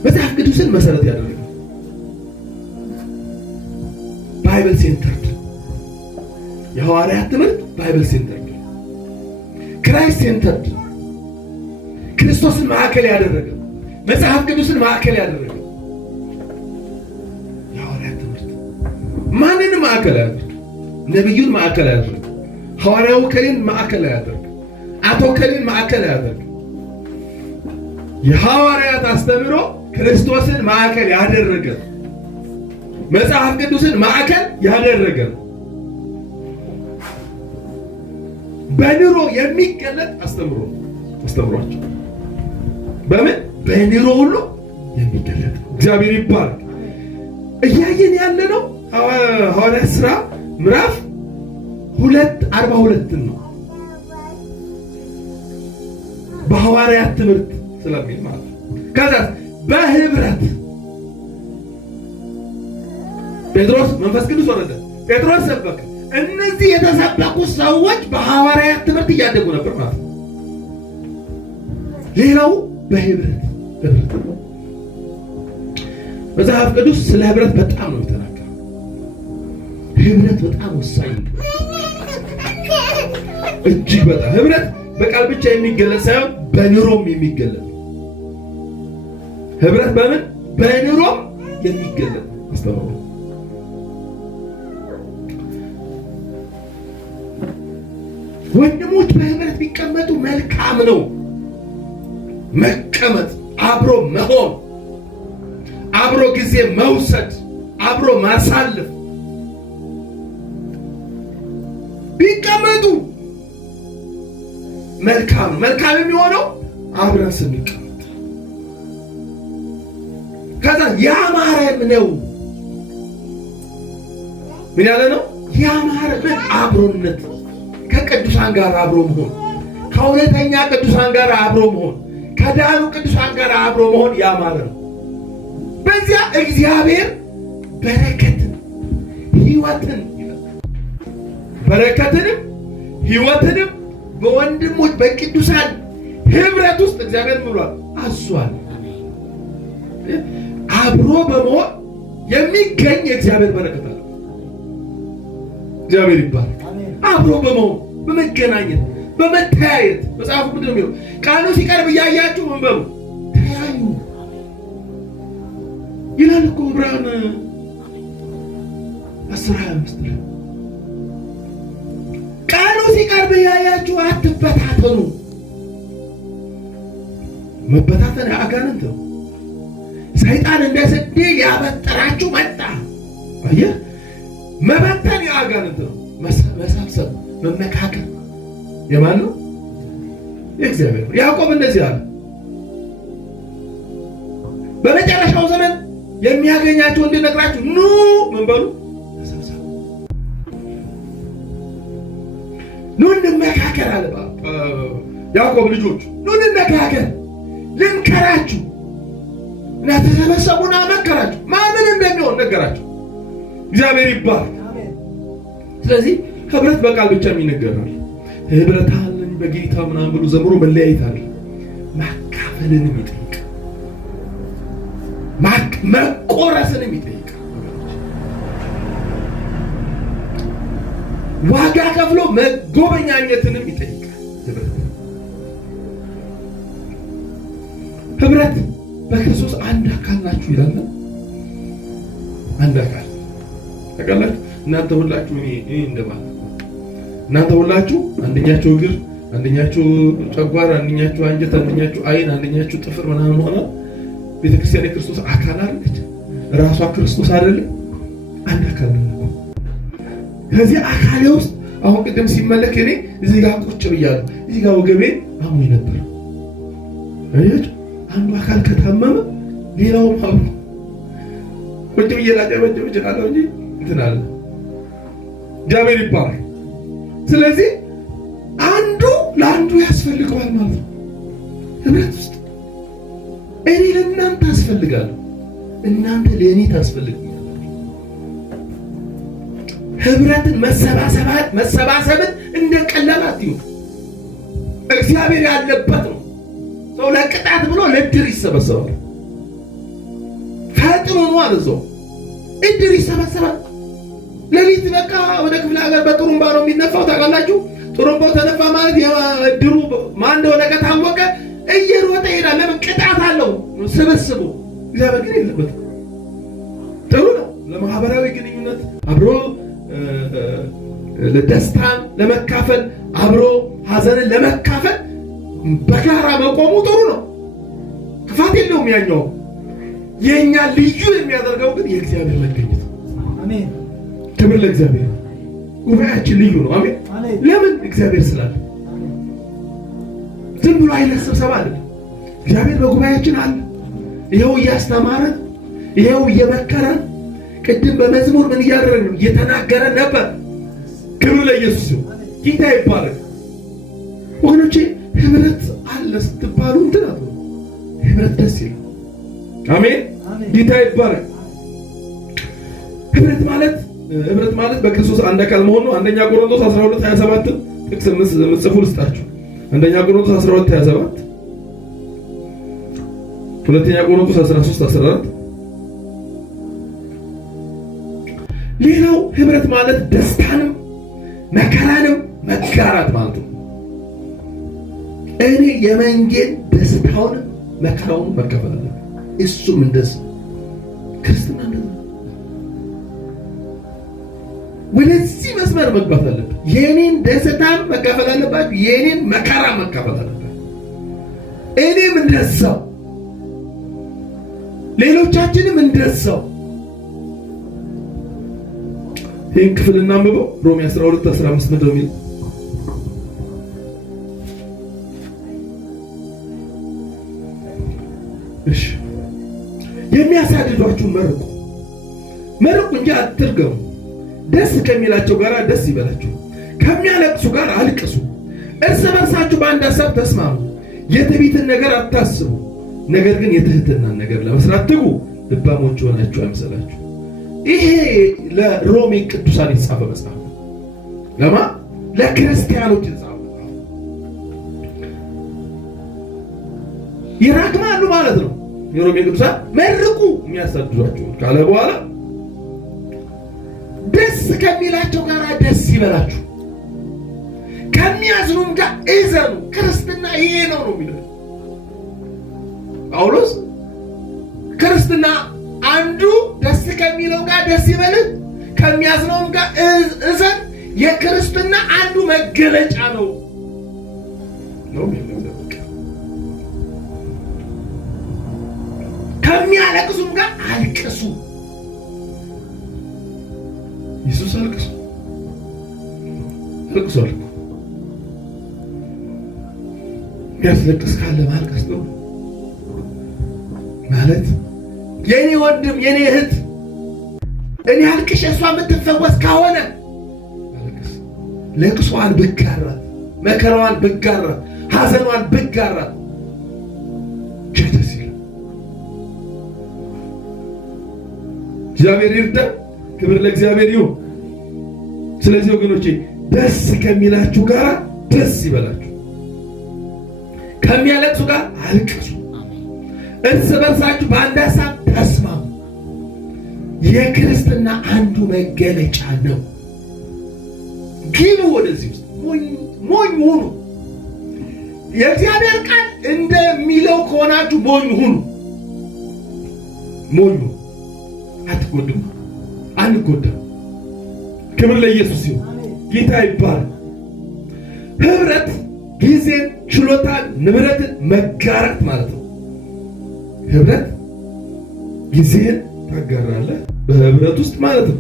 መጽሐፍ ቅዱስን መሰረት ያደረገ ባይብል ሴንተርድ የሐዋርያት ትምህርት ባይብል ሴንተርድ፣ ክራይስት ሴንተርድ፣ ክርስቶስን ማዕከል ያደረገ፣ መጽሐፍ ቅዱስን ማዕከል ያደረገ የሐዋርያት ትምህርት ማንንም ማዕከል ያደረገ፣ ነቢዩን ማዕከል ያደረገ፣ ሐዋርያው ከሌን ማዕከል ያደረገ፣ አቶ ከሌን ማዕከል ያደረገ የሐዋርያት አስተምሮ ክርስቶስን ማዕከል ያደረገ፣ መጽሐፍ ቅዱስን ማዕከል ያደረገ በኑሮ የሚገለጥ አስተምሯቸው በምን በኑሮ ሁሉ የሚገለጥ እግዚአብሔር ይባረክ። እያየን ያለነው ሐዋርያት ሥራ ምዕራፍ 2:42 ነው። በሐዋርያት ትምህርት ስለሚል ማለት ነው። ከዛ በህብረት ጴጥሮስ መንፈስ ቅዱስ ወረደ፣ ጴጥሮስ ሰበከ። እነዚህ የተሰበኩ ሰዎች በሐዋርያት ትምህርት እያደጉ ነበር ማለት ነው። ሌላው በህብረት መጽሐፍ ቅዱስ ስለ ህብረት በጣም ነው የተናገረው። ህብረት በጣም ወሳኝ ነው። እጅግ በጣም ህብረት በቃል ብቻ የሚገለጽ ሳይሆን በኑሮም የሚገለጽ ህብረት በምን በኑሮም የሚገለጽ አስተምሮ። ወንድሞች በህብረት ቢቀመጡ መልካም ነው። መቀመጥ፣ አብሮ መሆን፣ አብሮ ጊዜ መውሰድ፣ አብሮ ማሳለፍ ቢቀመጡ መልካም ነው። መልካም የሚሆነው አብረን ስንቀመጥ ከዛ ያማረም ነው። ምን ያለ ነው? ያማረ አብሮነት፣ ከቅዱሳን ጋር አብሮ መሆን፣ ከእውነተኛ ቅዱሳን ጋር አብሮ መሆን፣ ከዳኑ ቅዱሳን ጋር አብሮ መሆን ያማረ ነው። በዚያ እግዚአብሔር በረከትን ሕይወትን በረከትንም ሕይወትንም በወንድሞች በቅዱሳን ህብረት ውስጥ እግዚአብሔር ብሏል አዟል። አብሮ በመሆን የሚገኝ የእግዚአብሔር በረከት አለ። እግዚአብሔር ይባላል። አብሮ በመሆን በመገናኘት በመተያየት መጽሐፉ ምንድን ነው የሚለው? ቃሉ ሲቀርብ እያያችሁ ምን በሉ ተያዩ ይላል እኮ ዕብራውያን 10:25 ላይ ቃሉ ሲቀርብ እያያችሁ አትበታተኑ። መበታተን አጋንንት ነው። ሰይጣን እንደ ስንዴ ሊያበጥራችሁ መጣ። አየህ፣ መበተን የአጋንንት ነው። መሰብሰብ፣ መመካከል የማን ነው? የእግዚአብሔር ነው። ያዕቆብ እንደዚህ አለ፣ በመጨረሻው ዘመን የሚያገኛቸው እንድነግራችሁ ኑ ምን በሉ ተሰብሰቡ፣ ኑ እንመካከር አለ ያዕቆብ ልጆች፣ ኑ እንመካከር ልምከራችሁ እና ተሰበሰቡና መከራችሁ። ማንን እንደሚሆን ነገራችሁ። እግዚአብሔር ይባረክ። ስለዚህ ህብረት በቃል ብቻ የሚነገራል። ህብረት አለን በጌታ ምናምን ብሎ ዘምሮ መለያየት አለ። ማካፈልንም ይጠይቅ፣ መቆረስንም ይጠይቅ፣ ዋጋ ከፍሎ መጎበኛኘትንም ይጠይቃል። ህብረት በክርስቶስ አንድ አካል ናችሁ ይላል። አንድ አካል ታውቃላችሁ። እናንተ ሁላችሁ እኔ እንደማለት እናንተ ሁላችሁ አንደኛችሁ እግር፣ አንደኛችሁ ጨጓራ፣ አንደኛችሁ አንጀት፣ አንደኛችሁ አይን፣ አንደኛችሁ ጥፍር ምናምን ሆነ ቤተክርስቲያን የክርስቶስ አካል አለች። ራሷ ክርስቶስ አይደለም? አንድ አካል ነው። ከዚህ አካሌ ውስጥ አሁን ቅድም ሲመለክ እኔ እዚህ ጋር ቁጭ ብያለሁ። እዚህ ጋር ወገቤ አሞኝ ነበር። አያችሁ፣ አንዱ አካል ከታመመ ሌላውም አብሮ ቁጭ ብዬ ላጨበጭብ እችላለሁ እንጂ እንትን አለ። እግዚአብሔር ይባረክ። ስለዚህ አንዱ ለአንዱ ያስፈልገዋል ማለት ነው። ህብረት ውስጥ እኔ ለእናንተ አስፈልጋለሁ፣ እናንተ ለእኔ ታስፈልጉኛላችሁ። ህብረትን መሰባሰብን እንደ ቀላል አትዩ። እግዚአብሔር ያለበት ነው። ሰው ለቅጣት ብሎ ለእድር ይሰበሰባል። ፈጥኖ ነው አለዘው እድር ይሰበሰባል። ሌሊት በቃ ወደ ክፍለ ሀገር በጥሩምባ ነው የሚነፋው። ታውቃላችሁ፣ ጥሩምባው ተነፋ ማለት የእድሩ ማን እንደሆነ ከታወቀ እየሮጠ ይሄዳል። ለምን? ቅጣት አለው ስብስቡ። እግዚአብሔር ግን የለበትም። ጥሩ ነው ለማህበራዊ ግንኙነት አብሮ ለደስታን ለመካፈል አብሮ ሀዘንን ለመካፈል በጋራ መቆሙ ጥሩ ነው፣ ክፋት የለውም። ያኛው የኛ ልዩ የሚያደርገው ግን የእግዚአብሔር መገኘት። አሜን። ክብር ለእግዚአብሔር። ጉባኤያችን ልዩ ነው። አሜን። ለምን? እግዚአብሔር ስላለ። ዝም ብሎ አይነት ስብሰባ አይደለም። እግዚአብሔር በጉባኤያችን አለ። ይኸው እያስተማረን፣ ይኸው እየመከረን፣ ቅድም በመዝሙር ምን እያደረግን ነው? እየተናገረን ነበር። ክብር ለኢየሱስ ይሁን። ጌታ ይባረክ። ወገኖቼ ህብረት አለ ስትባሉ እንትን አለ ህብረት ደስ ይላል። አሜን። ጌታ ይባረክ። ህብረት ማለት በክርስቶስ አንድ አካል መሆኑ ነው። አንደኛ ቆሮንቶስ 12:27 ጥቅስ ምጽፉ ልስጣችሁ። አንደኛ ቆሮንቶስ 12:27፣ ሁለተኛ ቆሮንቶስ 13:14። ሌላው ህብረት ማለት ደስታንም መከራንም መጋራት ማለት ነው። እኔ የመንጌን ደስታውንም መከራውን መካፈል አለብኝ። እሱም እንደዚህ ክርስትና እንደዚህ ወደዚህ መስመር መግባት አለብን። የኔን ደስታን መካፈል አለባችሁ፣ የኔን መከራ መካፈል አለባችሁ። እኔም እንደዛው፣ ሌሎቻችንም እንደዛው። ይህን ክፍል እናንብበው። ሮሜ 12:15 ምንድነው የሚለው? እሺ፣ የሚያሳድዷችሁን መርቁ እንጂ አትርገሙ። ደስ ከሚላቸው ጋር ደስ ይበላችሁ፣ ከሚያለቅሱ ጋር አልቅሱ። እርስ በርሳችሁ በአንድ ሐሳብ ተስማሙ። የትዕቢትን ነገር አታስቡ፣ ነገር ግን የትህትናን ነገር ለመስራት ትጉ። ልባሞች ሆናችሁ አይምሰላችሁ። ይሄ ለሮሜ ቅዱሳን የተጻፈ መጽሐፍ ነው። ለማ ለክርስቲያኖች የተጻፈ መጽሐፍ ይራግማሉ ማለት ነው። የሮሜ ቅዱሳን መርቁ የሚያሳድዷችሁ ካለ በኋላ ደስ ከሚላቸው ጋር ደስ ይበላችሁ፣ ከሚያዝኑም ጋር እዘኑ። ክርስትና ይሄ ነው የሚለው ጳውሎስ። ክርስትና አንዱ ደስ ከሚለው ጋር ደስ ይበልህ፣ ከሚያዝነውም ጋር እዘን። የክርስትና አንዱ መገለጫ ነው ከሚያለቅሱም ጋር አልቅሱ። ኢየሱስ አልቅሱ አልቅሷል። የሚያስለቅስ ካለ ማልቀስ ነው ማለት የኔ ወንድም የኔ እህት እኔ አልቅሼ እሷ የምትፈወስ ከሆነ አልቅስ። ለቅሷን ብጋራት፣ መከራዋን ብጋራት፣ ሐዘኗን ብጋራት ቸተስ ይላል። እግዚአብሔር ይርዳን። ክብር ለእግዚአብሔር ይሁን። ስለዚህ ወገኖቼ ደስ ከሚላችሁ ጋር ደስ ይበላችሁ፣ ከሚያለቅሱ ጋር አልቅሱ፣ እርስ በርሳችሁ በአንድ ሀሳብ ተስማሙ። የክርስትና አንዱ መገለጫ ነው። ግቡ ወደዚህ ውስጥ ሞኝ ሁኑ። የእግዚአብሔር ቃል እንደሚለው ከሆናችሁ ሞኝ ሁኑ። ሞኙ አትጎዱም፣ አንጎዳም። ክብር ለኢየሱስ ይሁን። ጌታ ይባረክ። ህብረት ጊዜን፣ ችሎታን፣ ንብረትን መጋራት ማለት ነው። ህብረት ጊዜህን ታጋራለህ በህብረት ውስጥ ማለት ነው።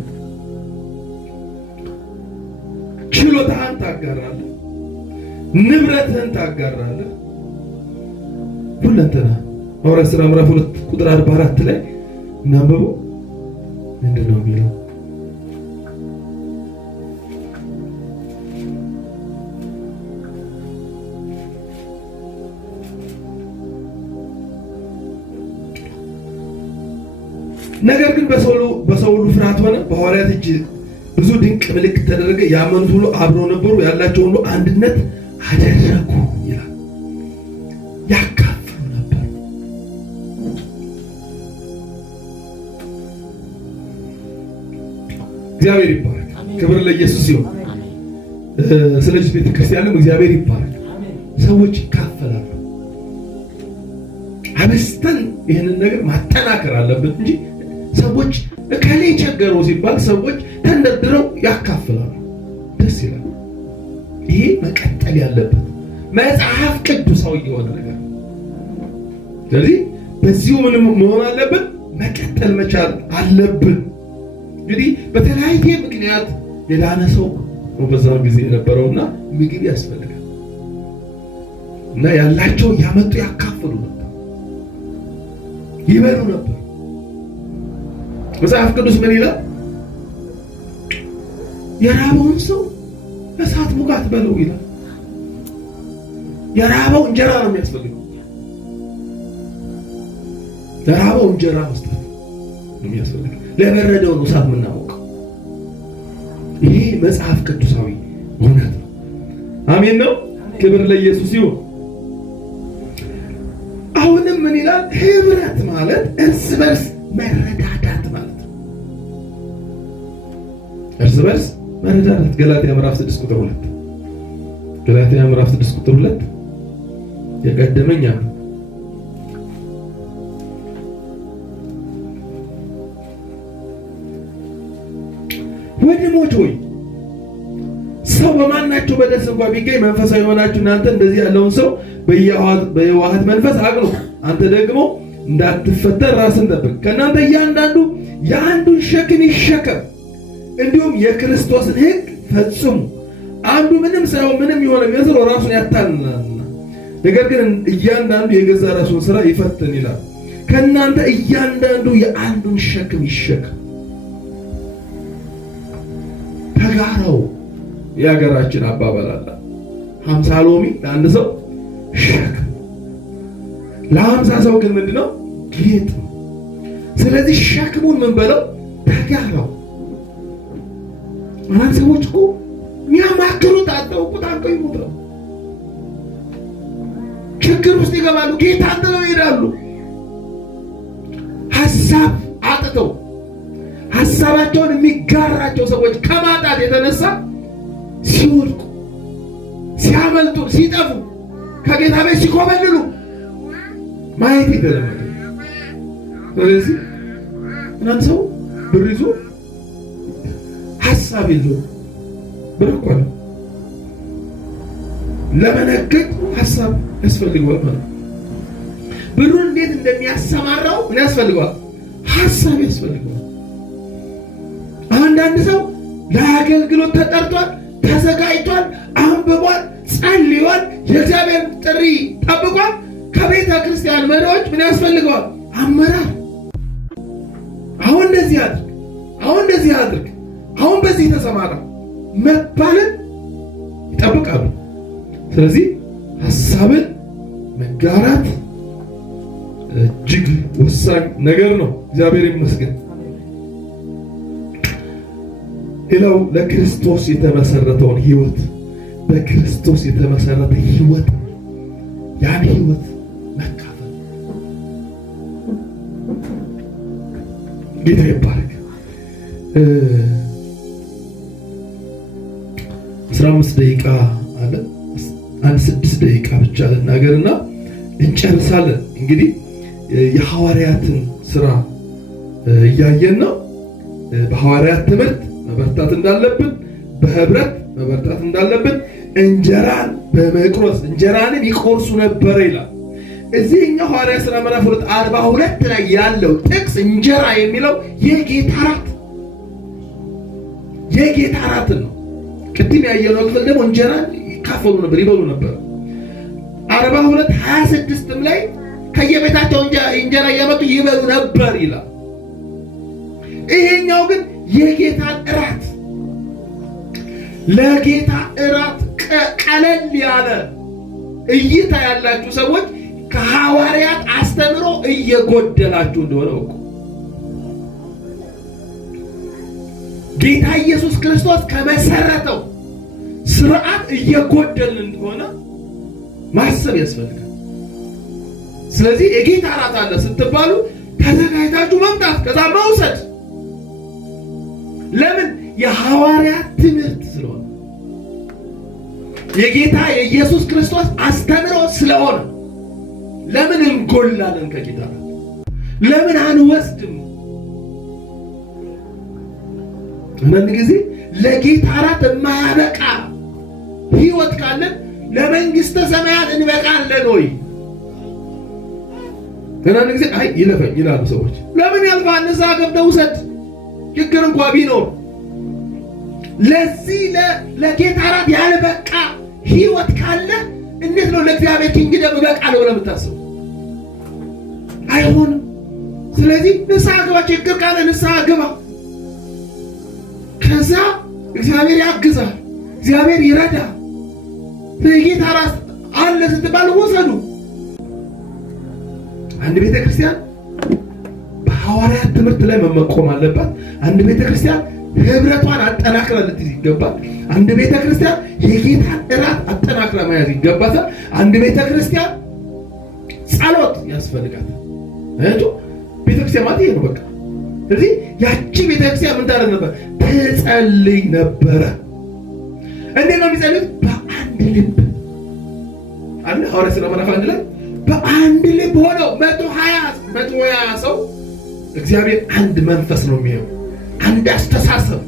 ችሎታህን ታጋራለህ፣ ንብረትህን ታጋራለህ። ሁለንተና ሐዋርያት ሥራ ምዕራፍ 2 ቁጥር 44 ላይ እናንብበው። ምንድን ነው የሚለው? ነገር ግን በሰው ሁሉ ፍርሃት ሆነ፣ በሐዋርያት እጅ ብዙ ድንቅ ምልክት ተደረገ። ያመኑት ሁሉ አብረው ነበሩ፣ ያላቸው ሁሉ አንድነት አደረጉ ይላል። ያካፍሉ ነበር። እግዚአብሔር ይባረክ። ክብር ለኢየሱስ ይሁን። ስለዚህ ቤተክርስቲያንም እግዚአብሔር ይባረክ። ሰዎች ይካፈላሉ። አበስተን ይህንን ነገር ማጠናከር አለበት እንጂ ሰዎች እከሌ ቸገረው ሲባል ሰዎች ተንደርድረው ያካፍላሉ። ደስ ይላል። ይሄ መቀጠል ያለበት መጽሐፍ ቅዱሳዊ የሆነ ነገር። ስለዚህ በዚሁ ምንም መሆን አለብን፣ መቀጠል መቻል አለብን። እንግዲህ በተለያየ ምክንያት የዳነ ሰው ነው በዛው ጊዜ የነበረውና ምግብ ያስፈልጋል እና ያላቸው ያመጡ ያካፍሉ ነበር፣ ይበሉ ነበር። መጽሐፍ ቅዱስ ምን ይላል? የራበውን ሰው እሳት ሙቃት በለው ይላል። የራበው እንጀራ ነው የሚያስፈልገው። ለራበው እንጀራ መስጠት ነው የሚያስፈልገው። ለበረደው ነው እሳት የምናሞቀው። ይሄ መጽሐፍ ቅዱሳዊ እውነት ነው። አሜን ነው። ክብር ለኢየሱስ ይሁን። አሁንም ምን ይላል? ህብረት ማለት እርስ በርስ መረዳዳት ማለት ነው። እርስ በርስ መረዳዳት ገላትያ ምዕራፍ 6 ቁጥር 2 ገላትያ ምዕራፍ 6 ቁጥር 2 የቀደመኛ ነው። ወንድሞች ሆይ ሰው በማናቸው በደስ እንኳን ቢገኝ መንፈሳዊ የሆናችሁ እናንተ እንደዚህ ያለውን ሰው በየዋህት መንፈስ አቅኑ። አንተ ደግሞ እንዳትፈተን ራስን ጠብቅ። ከእናንተ እያንዳንዱ የአንዱን ሸክም ይሸከም፣ እንዲሁም የክርስቶስን ሕግ ፈጽሙ። አንዱ ምንም ሳይሆን ምንም የሆነ የሚመስለው ራሱን ያታልላልና፣ ነገር ግን እያንዳንዱ የገዛ ራሱን ስራ ይፈትን ይላል። ከእናንተ እያንዳንዱ የአንዱን ሸክም ይሸከም። ተጋራው የሀገራችን አባባል አለ። 50 ሎሚ ለአንድ ሰው ሸክም፣ ለ50 ሰው ግን ምንድነው? ጌጥ ነው። ስለዚህ ሸክሙን ምን በለው? ተጋራው። አንዳንድ ሰዎች እኮ የሚያማክሩት አጥተው ቁጣንቀው ይሞታሉ። ችግር ውስጥ ይገባሉ። ጌታ ጥለው ይሄዳሉ። ሀሳብ አጥተው ሀሳባቸውን የሚጋራቸው ሰዎች ከማጣት የተነሳ ሲወድቁ፣ ሲያመልጡ፣ ሲጠፉ፣ ከጌታ ቤት ሲኮበልሉ ማየት የተለመደ። ስለዚህ እናንተ ሰው ብር ይዞ ሀሳብ ይዞ ብር እኮ ነው ለመነገድ ሀሳብ ያስፈልገዋል ማለት ነው። ብሩን እንዴት እንደሚያሰማራው ምን ያስፈልገዋል? ሀሳብ ያስፈልገዋል። አንዳንድ ሰው ለአገልግሎት ተጠርቷል፣ ተዘጋጅቷል፣ አንብቧል፣ ጸልዮአል፣ የእግዚአብሔር ጥሪ ጠብቋል። ከቤተ ክርስቲያን መሪዎች ምን ያስፈልገዋል? አመራር። አሁን እንደዚህ አድርግ፣ አሁን እንደዚህ አድርግ፣ አሁን በዚህ ተሰማራ መባልን ይጠብቃሉ። ስለዚህ ሐሳብን መጋራት እጅግ ወሳኝ ነገር ነው። እግዚአብሔር ይመስገን። ሌላው ለክርስቶስ የተመሰረተውን ህይወት፣ በክርስቶስ የተመሰረተ ህይወት፣ ያን ህይወት መካፈል። ጌታ ይባረክ። 15 ደቂቃ አለ። አንድ 6 ደቂቃ ብቻ ልናገርና እንጨርሳለን። እንግዲህ የሐዋርያትን ስራ እያየን ነው። በሐዋርያት ትምህርት መበርታት እንዳለብን፣ በህብረት መበርታት እንዳለብን፣ እንጀራን በመቁረስ እንጀራንም ይቆርሱ ነበር ይላል። እዚህኛው ሐዋርያት ሥራ ምዕራፍ 42 ላይ ያለው ጥቅስ እንጀራ የሚለው የጌታ እራት ነው። ቅድም ያየነው ክፍል ደግሞ እንጀራን ይካፈሉ ነበር፣ ይበሉ ነበር። 42:26 ላይ ከየቤታቸው እንጀራ እያመጡ ይበሉ ነበር ይላል። ይሄኛው ግን የጌታን እራት፣ ለጌታ እራት ቀለል ያለ እይታ ያላችሁ ሰዎች ከሐዋርያት አስተምሮ እየጎደላችሁ እንደሆነ እኮ ጌታ ኢየሱስ ክርስቶስ ከመሰረተው ስርዓት እየጎደልን እንደሆነ ማሰብ ያስፈልጋል። ስለዚህ የጌታ እራት አለ ስትባሉ ተዘጋጅታችሁ መምጣት፣ ከዛ መውሰድ። ለምን? የሐዋርያት ትምህርት ስለሆነ፣ የጌታ የኢየሱስ ክርስቶስ አስተምሮ ስለሆነ። ለምን እንጎላለን? ከጌታ እራት ለምን አንወስድም? አንዳንድ ጊዜ ለጌታ እራት የማያበቃ ህይወት ካለን ለመንግስተ ሰማያት እንበቃለን ወይ? አንዳንድ ጊዜ አይ ይለፈኝ ይላሉ ሰዎች። ለምን ያልፋል? ንስሐ ገብተህ ውሰድ፣ ችግር እንኳ ቢኖር። ለዚህ ለጌታ እራት ያልበቃ ህይወት ካለ እንዴት ነው ለእግዚአብሔር ኪንግደም እበቃለሁ ብለህ የምታስበው? አይሆንም። ስለዚህ ንስሐ ግባ፣ ችግር ካለ ንስሐ ግባ። ከዛ እግዚአብሔር ያግዛል፣ እግዚአብሔር ይረዳል። የጌታ እራት አለ ስትባል ወሰዱ። አንድ ቤተ ክርስቲያን በሐዋርያት ትምህርት ላይ መቆም አለባት። አንድ ቤተ ክርስቲያን ህብረቷን አጠናክራ ልትይዝ ይገባል። አንድ ቤተ ክርስቲያን የጌታን እራት አጠናክራ መያዝ ይገባታል። አንድ ቤተ ክርስቲያን ጸሎት ያስፈልጋታል። እህቱ ቤተ ክርስቲያን ማለት ይሄ ነው በቃ። ስለዚህ ያቺ ቤተ ክርስቲያን ምን ታደርግ ነበር? ትጸልይ ነበረ። እንዴት ነው የሚጸልዩት? በአንድ ልብ። አንድ ሐዋርያት ሥራ ምዕራፍ 1 ላይ በአንድ ልብ ሆነው 120 ሰው እግዚአብሔር አንድ መንፈስ ነው የሚሄው፣ አንድ አስተሳሰብ፣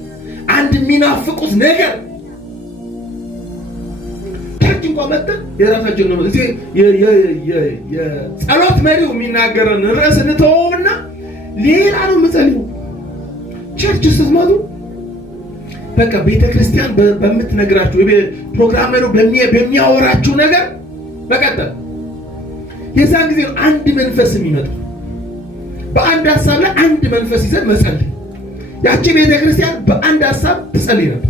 አንድ የሚናፍቁት ነገር። ታች እንኳን መጥተን የራሳችን ነው እዚህ የጸሎት መሪው የሚናገረን ርዕስ እንተወውና ሌላ ነው የምጸልየው። ቸርች ስትመጡ በቃ ቤተ ክርስቲያን በምትነግራችሁ ፕሮግራም ነው በሚያወራችሁ ነገር በቀጥታ የዛን ጊዜ አንድ መንፈስ የሚመጣው። በአንድ ሐሳብ ላይ አንድ መንፈስ ይዘን መጸለይ። ያቺ ቤተ ክርስቲያን በአንድ ሐሳብ ትጸልይ ነበር።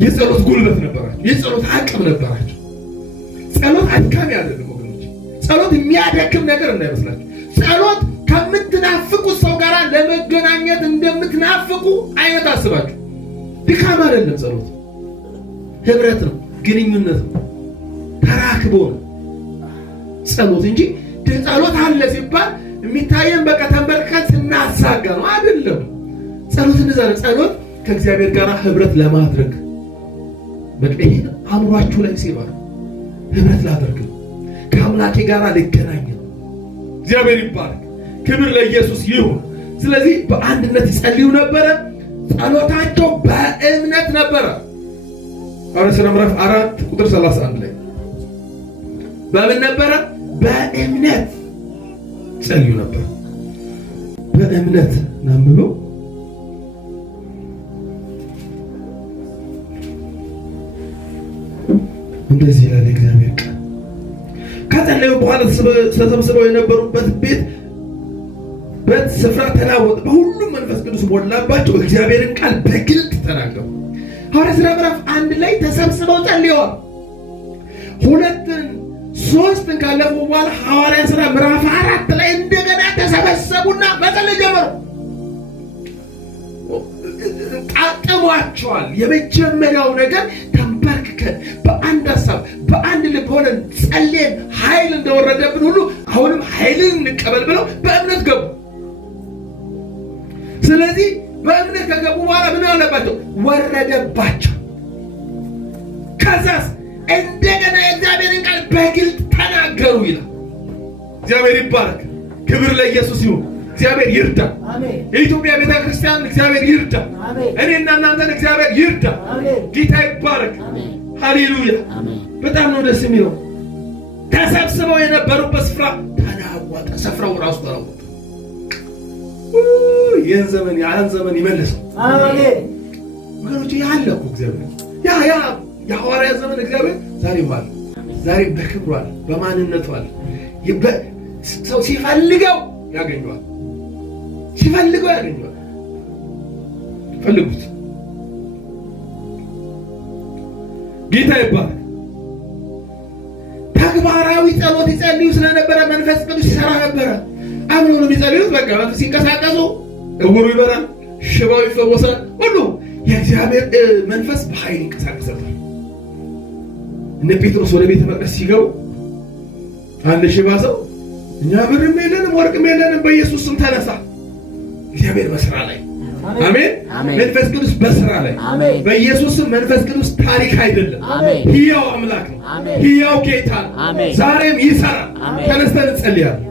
የጸሎት ጉልበት ነበራቸው፣ የጸሎት አቅም ነበራቸው። ጸሎት አድካሚ አይደለም ወገኖች። ጸሎት የሚያደክም ነገር እንዳይመስላችሁ። ጸሎት ከምትናፍቁት ሰው ጋር ለመገናኘት እንደምትናፍቁ አይነት አስባችሁ። ድካም አይደለም ጸሎት፣ ህብረት ነው፣ ግንኙነት ነው፣ ተራክቦ ነው ጸሎት እንጂ ጸሎት አለ ሲባል የሚታየን በቃ ተንበርከን ስናዛጋ ነው አይደለም። ጸሎት እንደዛ ነው። ጸሎት ከእግዚአብሔር ጋር ህብረት ለማድረግ በቃ ይሄን አእምሯችሁ ላይ ሲባል ህብረት ላደርግ ነው፣ ከአምላኬ ጋር ልገናኝ ነው። እግዚአብሔር ይባረክ፣ ክብር ለኢየሱስ ይሁን። ስለዚህ በአንድነት ይጸልዩ ነበረ። ጸሎታቸው በእምነት ነበረ። ሐዋርያት ሥራ ምዕራፍ 4 ቁጥር 31 ላይ በምን ነበረ? በእምነት ጸልዩ ነበር። በእምነት ናምበው እንደዚህ ይላል እግዚአብሔር ቃል። ከጸለዩ በኋላ ተሰብስበው የነበሩበት ቤት የነበሩበት ስፍራ ተናወጠ፣ በሁሉም መንፈስ ቅዱስ ሞላባቸው፣ እግዚአብሔርን ቃል በግልጥ ተናገሩ። ሐዋርያት ሥራ ምዕራፍ 1 ላይ ተሰብስበው ጸልየዋል። 2 3 ካለፉ በኋላ ሐዋርያት ሥራ ምዕራፍ 4 ላይ እንደገና ተሰበሰቡና መጸለይ ጀመሩ። ጣጥሟቸዋል። የመጀመሪያው ነገር ተንበርክከን በአንድ ሐሳብ በአንድ ልብ ሆነን ጸልየን ኃይል እንደወረደብን ሁሉ አሁንም ኃይልን እንቀበል ብለው በእምነት ገቡ። ስለዚህ በእምነት ከገቡ በኋላ ምን አለባቸው? ወረደባቸው። ከዛስ እንደገና የእግዚአብሔርን ቃል በግልጥ ተናገሩ ይላል። እግዚአብሔር ይባረክ። ክብር ለኢየሱስ ይሁን። እግዚአብሔር ይርዳ። የኢትዮጵያ ቤተ ክርስቲያን እግዚአብሔር ይርዳ። እኔና እናንተን እግዚአብሔር ይርዳ። ጌታ ይባረክ። ሃሌሉያ። በጣም ነው ደስ የሚለው። ተሰብስበው የነበሩበት ስፍራ ተናወጠ። ስፍራው ራሱ ተናወጠ። ይህን ዘመን ያን ዘመን ይመልሰው። አሜን። ወገኖች ያለ እኮ እግዚአብሔር ያ የሐዋርያ ዘመን እግዚአብሔር ዛሬም አለ። ዛሬም በክብሩ አለ፣ በማንነቱ አለ። ሰው ሲፈልገው ያገኘዋል። ሲፈልገው ያገኘዋል። ፈልጉት። ጌታ ይባረክ። ተግባራዊ ጸሎት ይጸልዩ ስለነበረ መንፈስ ቅዱስ ይሰራ ነበረ። አምኖ ነው የሚጸልዩት። በቃ ሲንቀሳቀሱ እውሩ ይበራል፣ ሽባው ይፈወሳል። ሁሉ የእግዚአብሔር መንፈስ በኃይል ይንቀሳቀሳል። እነ ጴጥሮስ ወደ ቤተ መቅደስ ሲገቡ አንድ ሽባ ሰው እኛ ብርም የለንም ወርቅም የለንም፣ በኢየሱስ ስም ተነሳ። እግዚአብሔር በስራ ላይ አሜን። መንፈስ ቅዱስ በስራ ላይ በኢየሱስ ስም። መንፈስ ቅዱስ ታሪክ አይደለም፣ ሕያው አምላክ ነው፣ ሕያው ጌታ ነው። ዛሬም ይሰራል። ተነስተን እንጸልያለን።